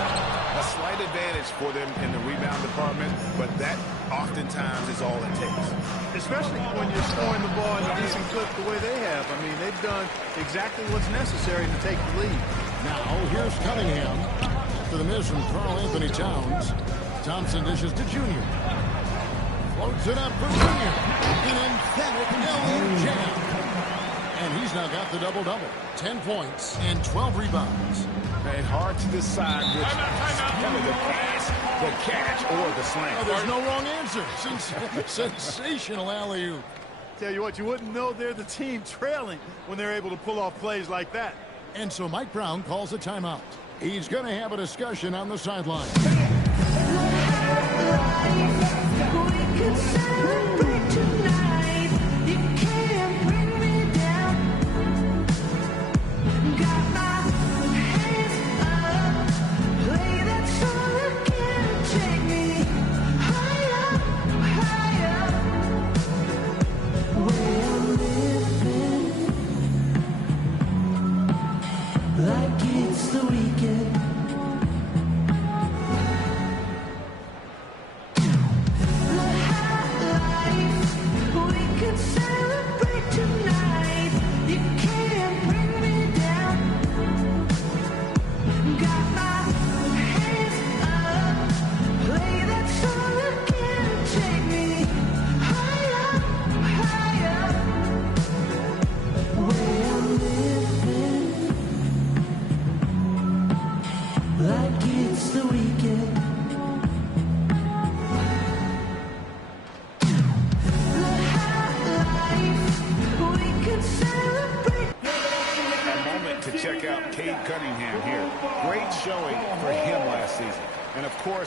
A slight advantage for them in the rebound department, but that oftentimes is all it takes. Especially when you're scoring the ball at a decent clip the way they have. I mean, they've done exactly what's necessary to take the lead. Now, here's Cunningham. After the miss from Karl Anthony Towns. Thompson dishes to Junior. Floats it up for Junior. An emphatic alley-oop jam. And he's now got the double-double. 10 points and 12 rebounds. And hard to decide which is the pass, the catch, or the slam. Oh, there's no wrong answer. Sensational alley-oop. Tell you what, you wouldn't know they're the team trailing when they're able to pull off plays like that. And so Mike Brown calls a timeout. He's going to have a discussion on the sideline. We could celebrate tonight. You can't bring me down. Got my hands up. Play that song again. Take me higher, higher. Where I'm living like it's the weekend.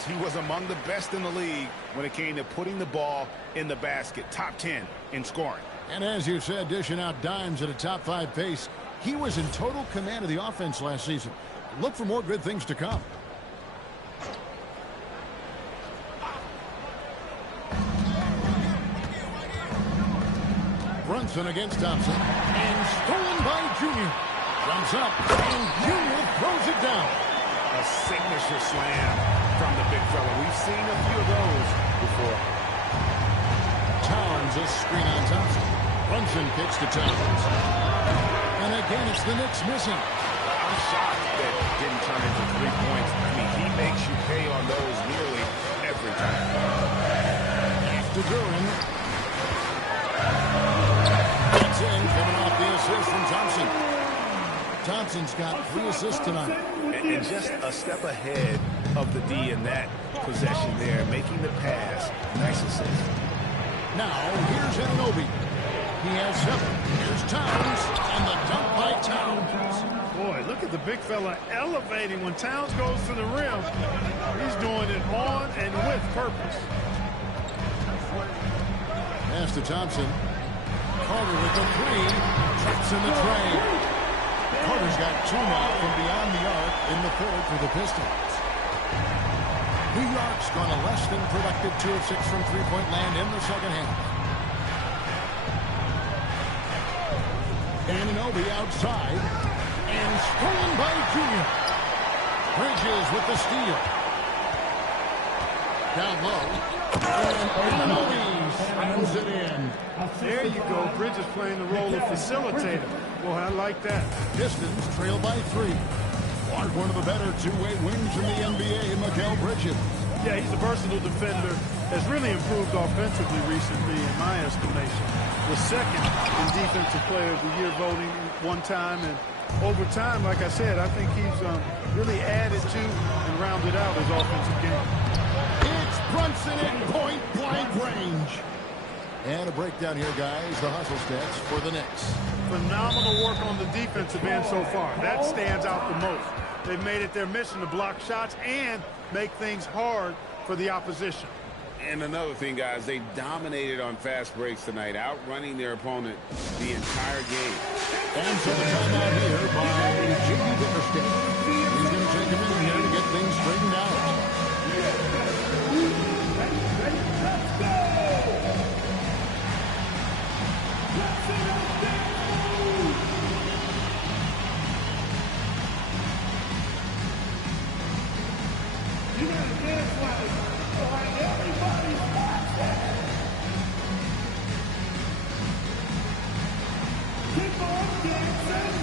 He was among the best in the league when it came to putting the ball in the basket. Top 10 in scoring. And as you said, dishing out dimes at a top 5 pace. He was in total command of the offense last season. Look for more good things to come. Brunson against Thompson. And stolen by Junior. Jumps up. And Junior throws it down. A signature slam from the big fella. We've seen a few of those before. Towns a screen on Thompson. Brunson kicks to Towns. And again, it's the Knicks missing. I'm shocked that didn't turn into 3 points. I mean, he makes you pay on those nearly every time. After Duran. That's in, coming off the assist from Thompson. Thompson's got 3 assists tonight. And just a step ahead of the D in that possession there, making the pass. Nice assist. Now, here's Anunoby. He has 7. Here's Towns, and the dunk by Towns. Boy, look at the big fella elevating when Towns goes to the rim. He's doing it on and with purpose. Pass to Thompson. Carter with the 3. Traps in the tray. Carter's got 2 now from beyond the arc in the 3rd for the Pistons. New York's gone a less than productive 2 of 6 from three-point land in the second half. Anunoby outside. And stolen by Junior. Bridges with the steal. Down low. And Anunoby slams it in. There you go. Bridges playing the role of facilitator. Boy, I like that. Pistons trail by 3. One of the better two-way wings in the NBA, Mikal Bridges. Yeah, he's a versatile defender. Has really improved offensively recently, in my estimation. Was second in Defensive Player of the Year voting one time. And over time, like I said, I think he's really added to and rounded out his offensive game. It's Brunson at point-blank range. And a breakdown here, guys. The hustle stats for the Knicks. Phenomenal work on the defensive end so far. That stands out the most. They've made it their mission to block shots and make things hard for the opposition. And another thing, guys, they dominated on fast breaks tonight, outrunning their opponent the entire game. And so the timeout here by J.B. Bickerstaff. He's going to take a minute here to get things straightened out. You gotta dance like everybody's watching. Keep on dancing.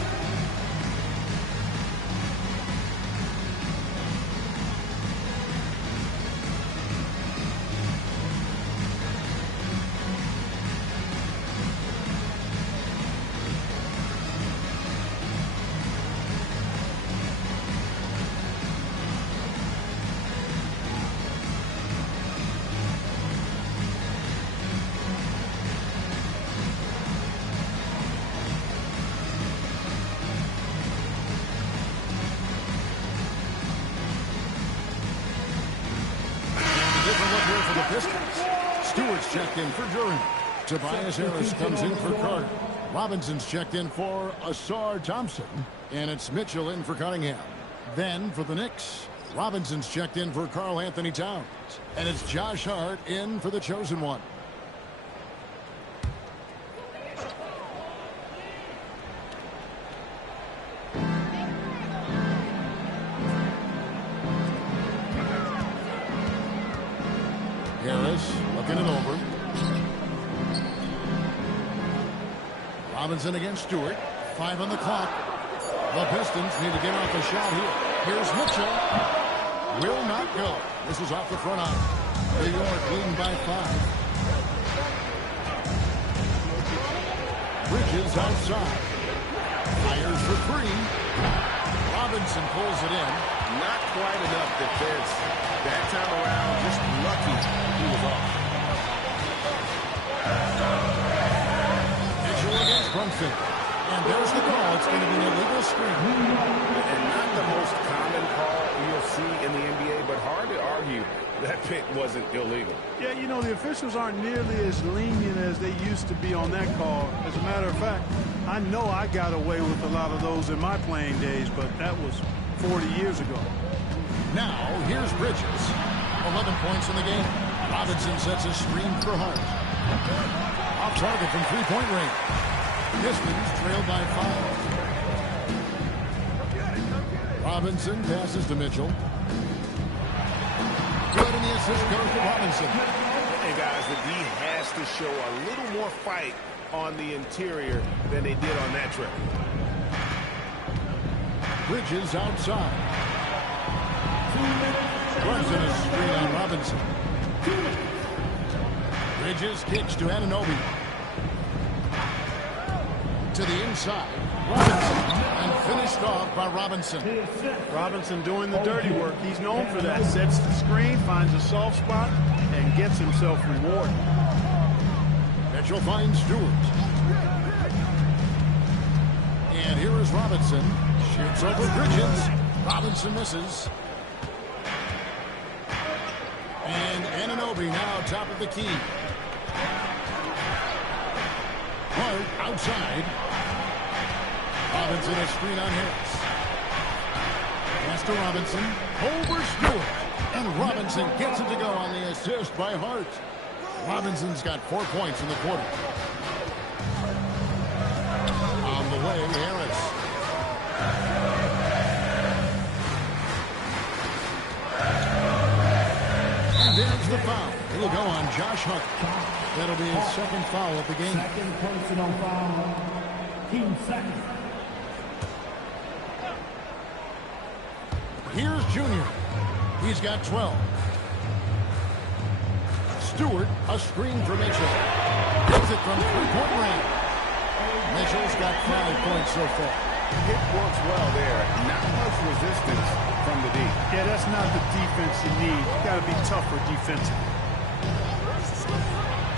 Stewart's checked in for Duran. Tobias Harris comes in for Carter. Robinson's checked in for Asar Thompson. And it's Mitchell in for Cunningham. Then for the Knicks, Robinson's checked in for Karl Anthony Towns. And it's Josh Hart in for the chosen one. Harris looking it over. Robinson against Stewart. 5 on the clock. The Pistons need to get off a shot here. Here's Mitchell. Will not go. This is off the front iron. New York leading by 5. Bridges outside. Fires for 3. Robinson pulls it in. Not quite enough defense. That time around, just lucky he was off. Mitchell against Brunson. And there's the call. It's going to be an illegal screen. And not the most common call you'll see in the NBA, but hard to argue that pick wasn't illegal. Yeah, you know, the officials aren't nearly as lenient as they used to be on that call. As a matter of fact, I know I got away with a lot of those in my playing days, but that was 40 years ago. Now, here's Bridges. 11 points in the game. Robinson sets a screen for Hart. Off target from three-point range. Pistons trailed by 5. Robinson passes to Mitchell. Good, and the assist goes to Robinson. And guys, the D has to show a little more fight on the interior than they did on that trip. Bridges outside. Brunson is screen on Robinson. Bridges kicks to Anunoby. To the inside. Robinson. And finished off by Robinson. Robinson doing the dirty work. He's known for that. Sets the screen, finds a soft spot, and gets himself rewarded. Mitchell finds Stewart. And here is Robinson. Shoots over Bridges. Robinson misses. And Anunoby now top of the key. Hart outside. Robinson a screen on Harris. Pass to Robinson. Over Stewart. And Robinson gets it to go on the assist by Hart. Robinson's got 4 points in the quarter. On the way, Harris. And there's the foul. It'll go on Josh Hart. That'll be his second foul of the game. Second personal foul. Team second. Here's Junior. He's got 12. Stewart, a screen for Mitchell. Gets it from three-point range. Mitchell's got 5 points so far. It works well there. Not much resistance from the D. Yeah, that's not the defense you need. You got to be tougher defensively.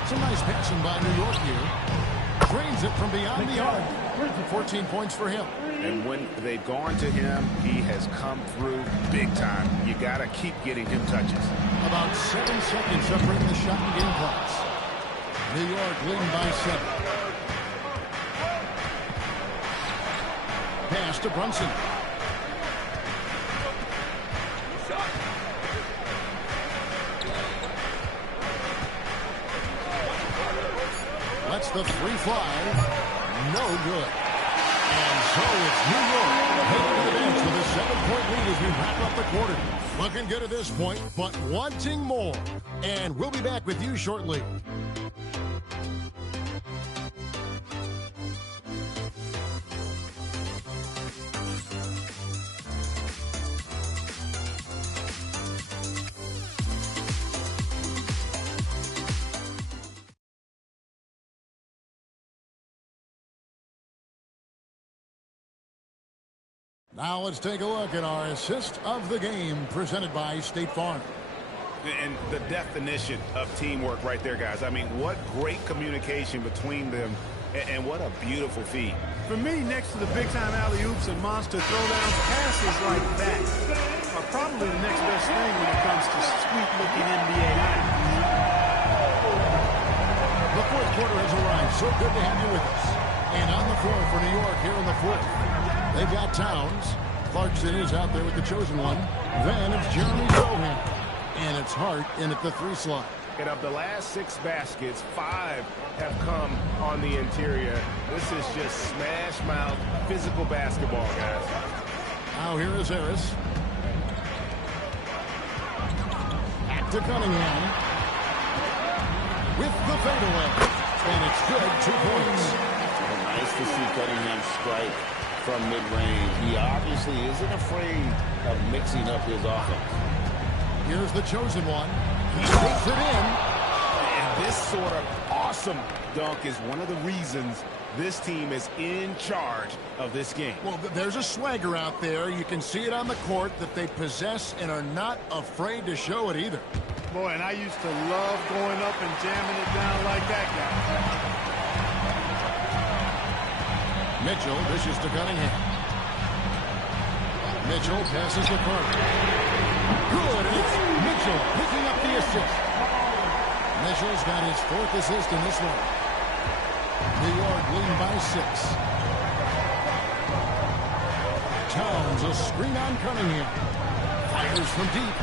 Some nice passing by New York here. Drains it from beyond the arc. 14 points for him. And when they've gone to him, he has come through big time. You got to keep getting him touches. About 7 seconds separating the shot and game clocks. New York leading by 7. Pass to Brunson. Lets the three fly. No good. And so it's New York heading to the bench with a 7-point lead as we wrap up the quarter. Looking good at this point, but wanting more. And we'll be back with you shortly. Now let's take a look at our assist of the game presented by State Farm. And the definition of teamwork right there, guys. I mean, what great communication between them, and what a beautiful feed. For me, next to the big-time alley-oops and monster throwdowns, passes like that are probably the next best thing when it comes to sweet-looking NBA items. The fourth quarter has arrived. So good to have you with us. And on the floor for New York here in the fourth. They've got Towns. Clarkson is out there with the chosen one. Then it's Jeremy Sohan. And it's Hart in at the 3 slot. And of the last 6 baskets, 5 have come on the interior. This is just smash mouth physical basketball, guys. Now here is Harris. Back to Cunningham. With the fadeaway. And it's good. 2 points. Nice to see Cunningham strike from mid-range. He obviously isn't afraid of mixing up his offense. Here's the chosen one. He takes it in. And this sort of awesome dunk is one of the reasons this team is in charge of this game. Well, there's a swagger out there. You can see it on the court that they possess and are not afraid to show it either. Boy, and I used to love going up and jamming it down like that guy. Mitchell dishes to Cunningham. Mitchell passes the court. Good, and it's Mitchell picking up the assist. Mitchell's got his 4th assist in this one. New York leading by 6. Towns, a screen on Cunningham. Fires from deep.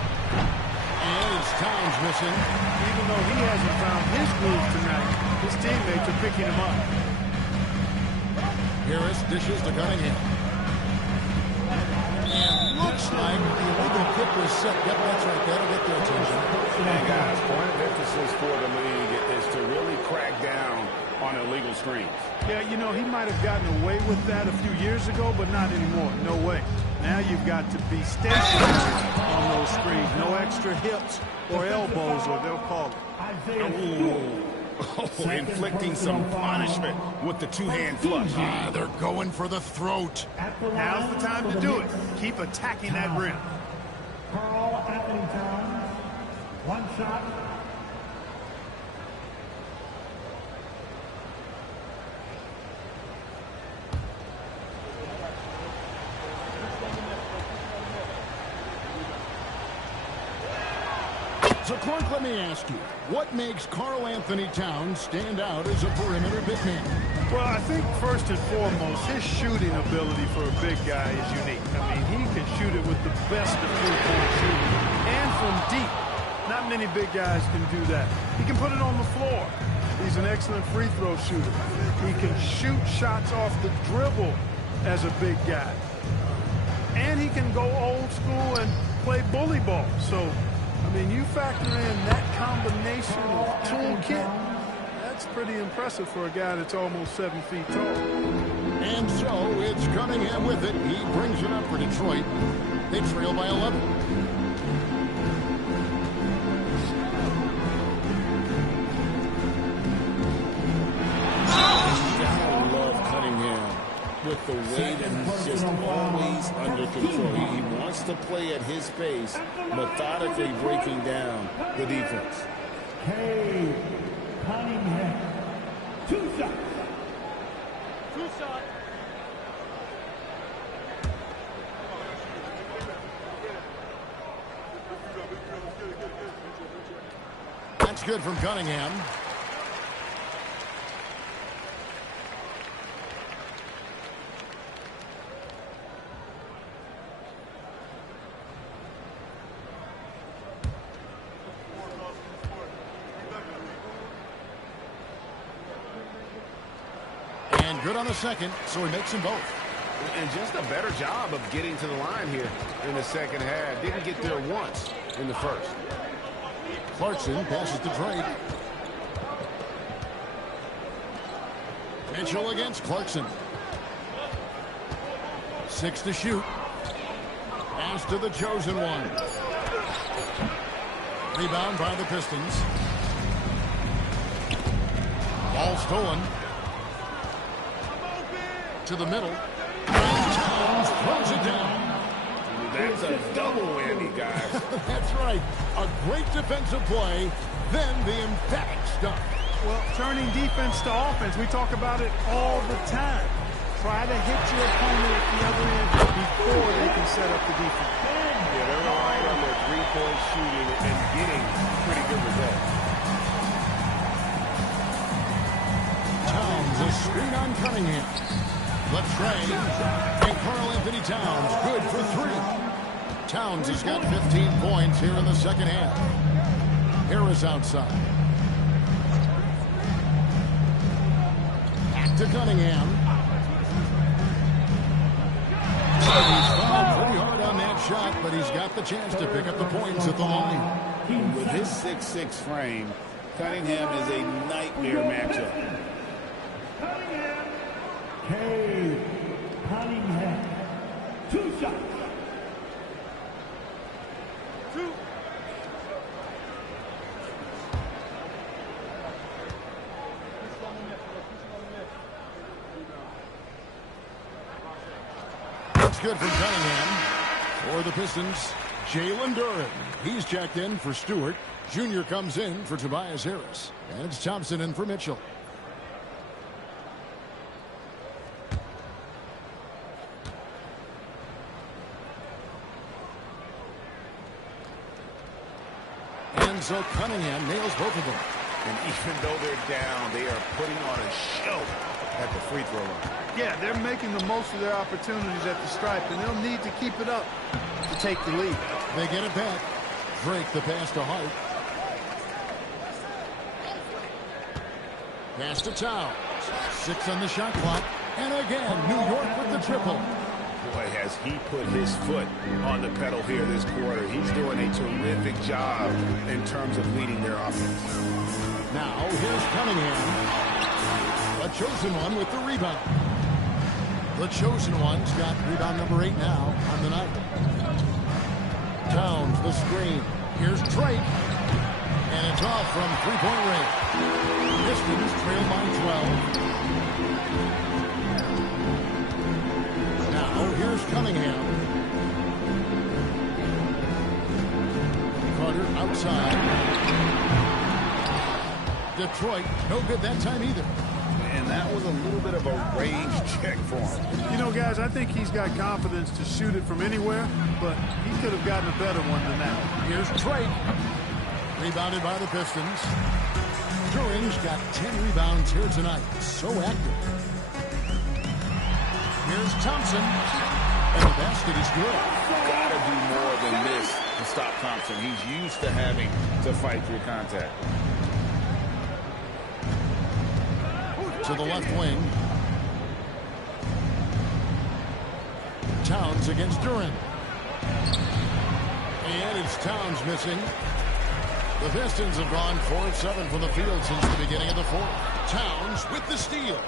And it's Towns missing. Even though he hasn't found his groove tonight, his teammates are picking him up. Harris dishes to Cunningham. And looks like the illegal kick was set. Yep, that's right. That'll get their attention. And guys, point of emphasis for the league is to really crack down on illegal screens. Yeah, you know, he might have gotten away with that a few years ago, but not anymore. No way. Now you've got to be stationary on those screens. No extra hips or elbows, or they'll call it. Oh, inflicting some punishment with the 2-hand flush. They're going for the throat. Now's the time to do it. Keep attacking that rim. Karl Anthony Towns, 1 shot. So, Clark, let me ask you, what makes Karl Anthony Towns stand out as a perimeter big man? Well, I think first and foremost, his shooting ability for a big guy is unique. I mean, he can shoot it with the best of three-point shooting and from deep. Not many big guys can do that. He can put it on the floor. He's an excellent free throw shooter. He can shoot shots off the dribble as a big guy. And he can go old school and play bully ball. So, I mean, you factor in that combination of toolkit, that's pretty impressive for a guy that's almost 7 feet tall. And so it's Cunningham with it. He brings it up for Detroit. They trail by 11. Gotta love Cunningham with the way that he's just always under control. He wants to play at his pace, methodically breaking down the defense. Cunningham. 2 shots. 2 shots. That's good from Cunningham. And good on the second, so he makes them both. And just a better job of getting to the line here in the second half. Didn't get there once in the first. Clarkson passes to Drake. Mitchell against Clarkson. 6 to shoot. Pass to the chosen one. Rebound by the Pistons. Ball stolen. To the middle. And Towns throws it down. That's a double whammy, guys. That's right. A great defensive play, then the emphatic stuff. Well, turning defense to offense, we talk about it all the time. Try to hit your opponent at the other end before they can set up the defense. Yeah, they're relying on their three-point shooting and getting pretty good results. Towns, a screen on Cunningham. Latrey and Karl-Anthony Towns, good for 3. Towns has got 15 points here in the second half. Harris outside. Back to Cunningham. He's fouled pretty hard on that shot, but he's got the chance to pick up the points at the line. With his 6'6" frame, Cunningham is a nightmare matchup. Cade Cunningham. 2 shots. 2. That's good from Cunningham. For the Pistons, Jalen Duren. He's checked in for Stewart. Junior comes in for Tobias Harris. And it's Thompson in for Mitchell. And so Cunningham nails both of them. And even though they're down, they are putting on a show at the free throw line. Yeah, they're making the most of their opportunities at the stripe, and they'll need to keep it up to take the lead. They get it back. Drake the pass to Hart. Pass to Towns. 6 on the shot clock. And again, New York with the triple. Boy, has he put his foot on the pedal here this quarter. He's doing a terrific job in terms of leading their offense. Now, here's Cunningham. A chosen one with the rebound. The chosen one's got rebound number 8 now on the night. Towns, the screen. Here's Drake. And it's off from three-point range. Pistons trail by 12. Now, here's Cunningham. Carter outside. Detroit, no good that time either. And that was a little bit of a range check for him. You know, guys, I think he's got confidence to shoot it from anywhere, but he could have gotten a better one than that. Here's Drake. Rebounded by the Pistons. Duren's got 10 rebounds here tonight. So active. Here's Thompson. And the basket is good. Gotta do more than this to stop Thompson. He's used to having to fight through contact. To the left wing. Towns against Duren. And it's Towns missing. The Pistons have gone 4 of 7 from the field since the beginning of the fourth. Towns with the steal.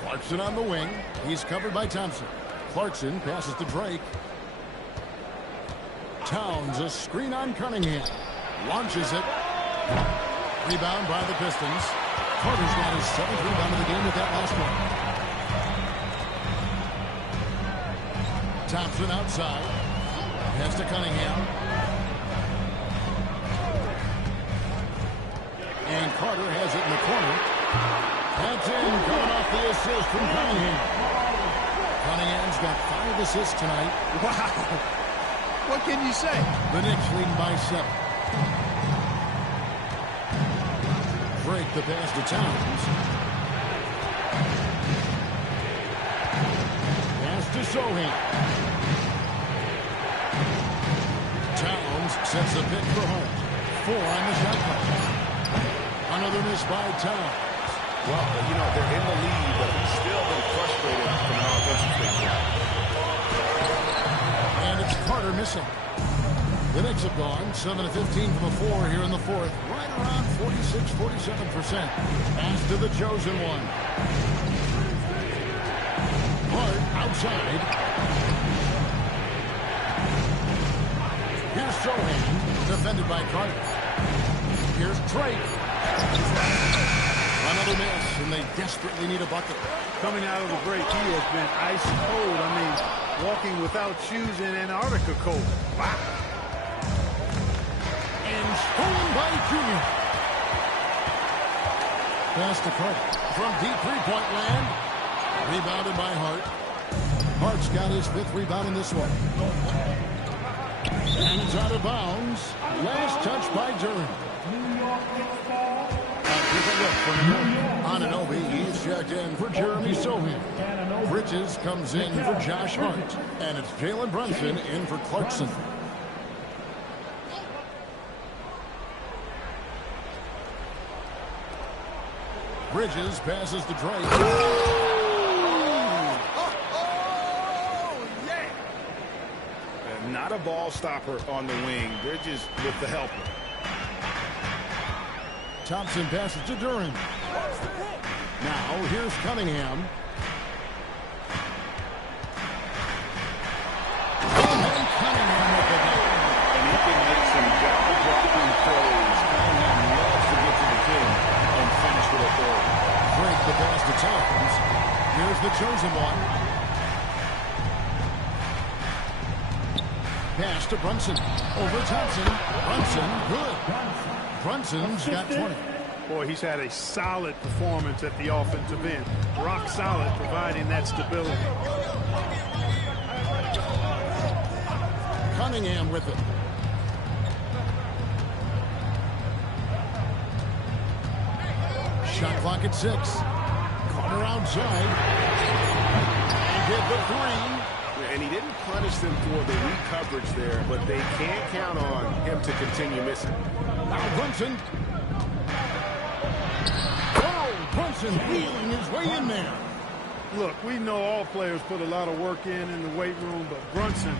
Clarkson on the wing. He's covered by Thompson. Clarkson passes to Drake. Towns, a screen on Cunningham. Launches it. Rebound by the Pistons. Carter's got his 7th rebound of the game with that last one. Thompson outside. Pass to Cunningham. And Carter has it in the corner. That's in, coming off the assist from Cunningham. Cunningham's got 5 assists tonight. Wow. What can you say? The Knicks leading by 7. Break the pass to Towns. Pass to Sohan. Towns sets a pick for Hart. 4 on the shot clock. Another miss by Towns. Well, you know, they're in the lead, but he's still been frustrated from an offensive standpoint. And it's Carter missing. The Knicks have gone 7 of 15 from the floor here in the fourth. Right around 46-47%. Pass to the chosen one. Hart outside. Here's Sohan, defended by Carter. Here's Drake. Another miss, and they desperately need a bucket. Coming out of the break, he has been ice cold. I mean, walking without shoes in Antarctica cold. Wow. And stolen by Junior. Pass to Carter from deep three-point land. Rebounded by Hart. Hart's got his 5th rebound in this one. And it's out of bounds. Last touch by Durham. Here's a look for Anunoby. He's checked in for Jeremy Sohan. Bridges comes in for Josh Hart. And it's Jalen Brunson in for Clarkson. Bridges passes to Drake. Not a ball stopper on the wing. Bridges with the helper. Thompson passes to Durham. Now here's Cunningham. And Cunningham with the ball. And he can make some jaw-dropping plays. Cunningham loves to get to the pin and finish with authority. Break the pass to Towns. Here's the chosen one. Pass to Brunson. Over Thompson. Brunson, good. Brunson's got 20. Boy, he's had a solid performance at the offensive end. Rock solid, providing that stability. Cunningham with it. Shot clock at 6. Carter outside. And hit the 3. And he didn't punish them for the weak coverage there, but they can't count on him to continue missing. Now Brunson. Oh, Brunson wheeling his way in there. Look, we know all players put a lot of work in the weight room, but Brunson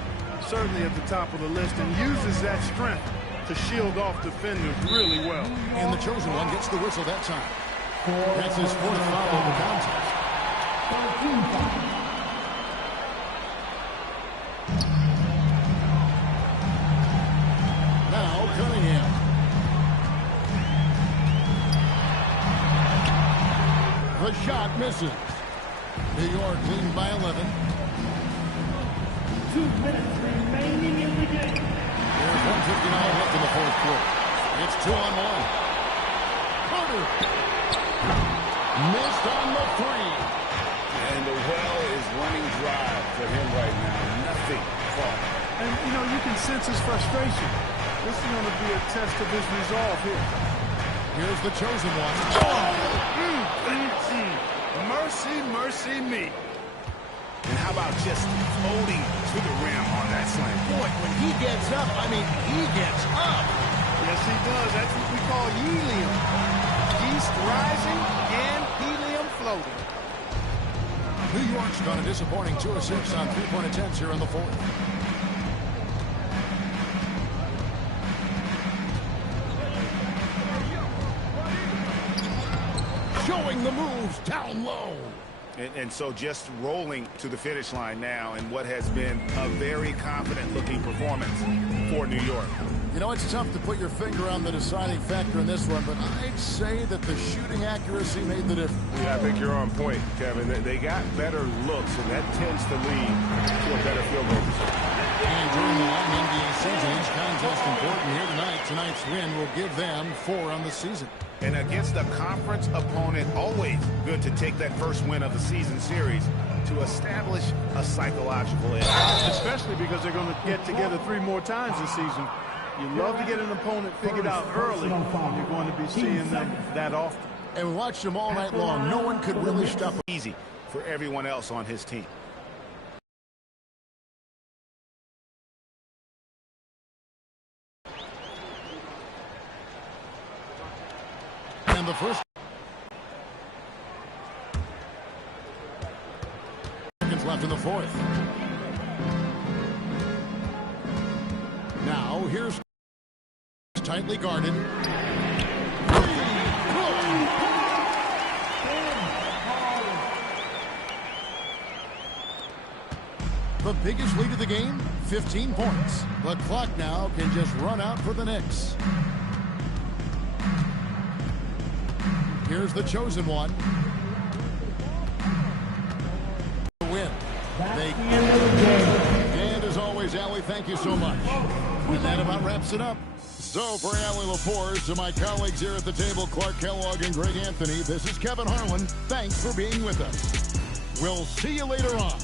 certainly at the top of the list and uses that strength to shield off defenders really well. And the chosen one gets the whistle that time. That's his 4th foul of the contest. Now Cunningham. The shot misses. New York leading by 11. 2 minutes remaining in the game. There's 1:59 left in the fourth quarter. It's 2-on-1. Carter. Missed on the 3. And the well is running dry for him right now. Nothing falling. And, you know, you can sense his frustration. This is going to be a test of his resolve here. Here's the chosen one. Mercy, mercy me. And how about just floating to the rim on that slam? Boy, when he gets up, I mean, he gets up. Yes, he does. That's what we call helium. Yeast rising and helium floating. New York's gone a disappointing 2 of 6 on 3-point attempts here in the fourth. Showing the moves down low. And so just rolling to the finish line now in what has been a very confident-looking performance for New York. You know, it's tough to put your finger on the deciding factor in this one, but I'd say that the shooting accuracy made the difference. Yeah, I think you're on point, Kevin. They got better looks, and that tends to lead to a better field goal position. And during the long NBA season, each contest important here tonight. Tonight's win will give them 4 on the season. And against a conference opponent, always good to take that first win of the season series to establish a psychological edge. Especially because they're going to get together 3 more times this season. You love to get an opponent figured out early. You're going to be seeing them that often. And we watched them all night long. No one could really stop them. Easy for everyone else on his team. And the first seconds left in the fourth. Now here's tightly guarded. The biggest lead of the game, 15 points. The clock now can just run out for the Knicks. Here's the chosen one. Win. And as always, Allie, thank you so much. And that about wraps it up. So for Allie Lapore, to my colleagues here at the table, Clark Kellogg and Greg Anthony, this is Kevin Harlan. Thanks for being with us. We'll see you later on.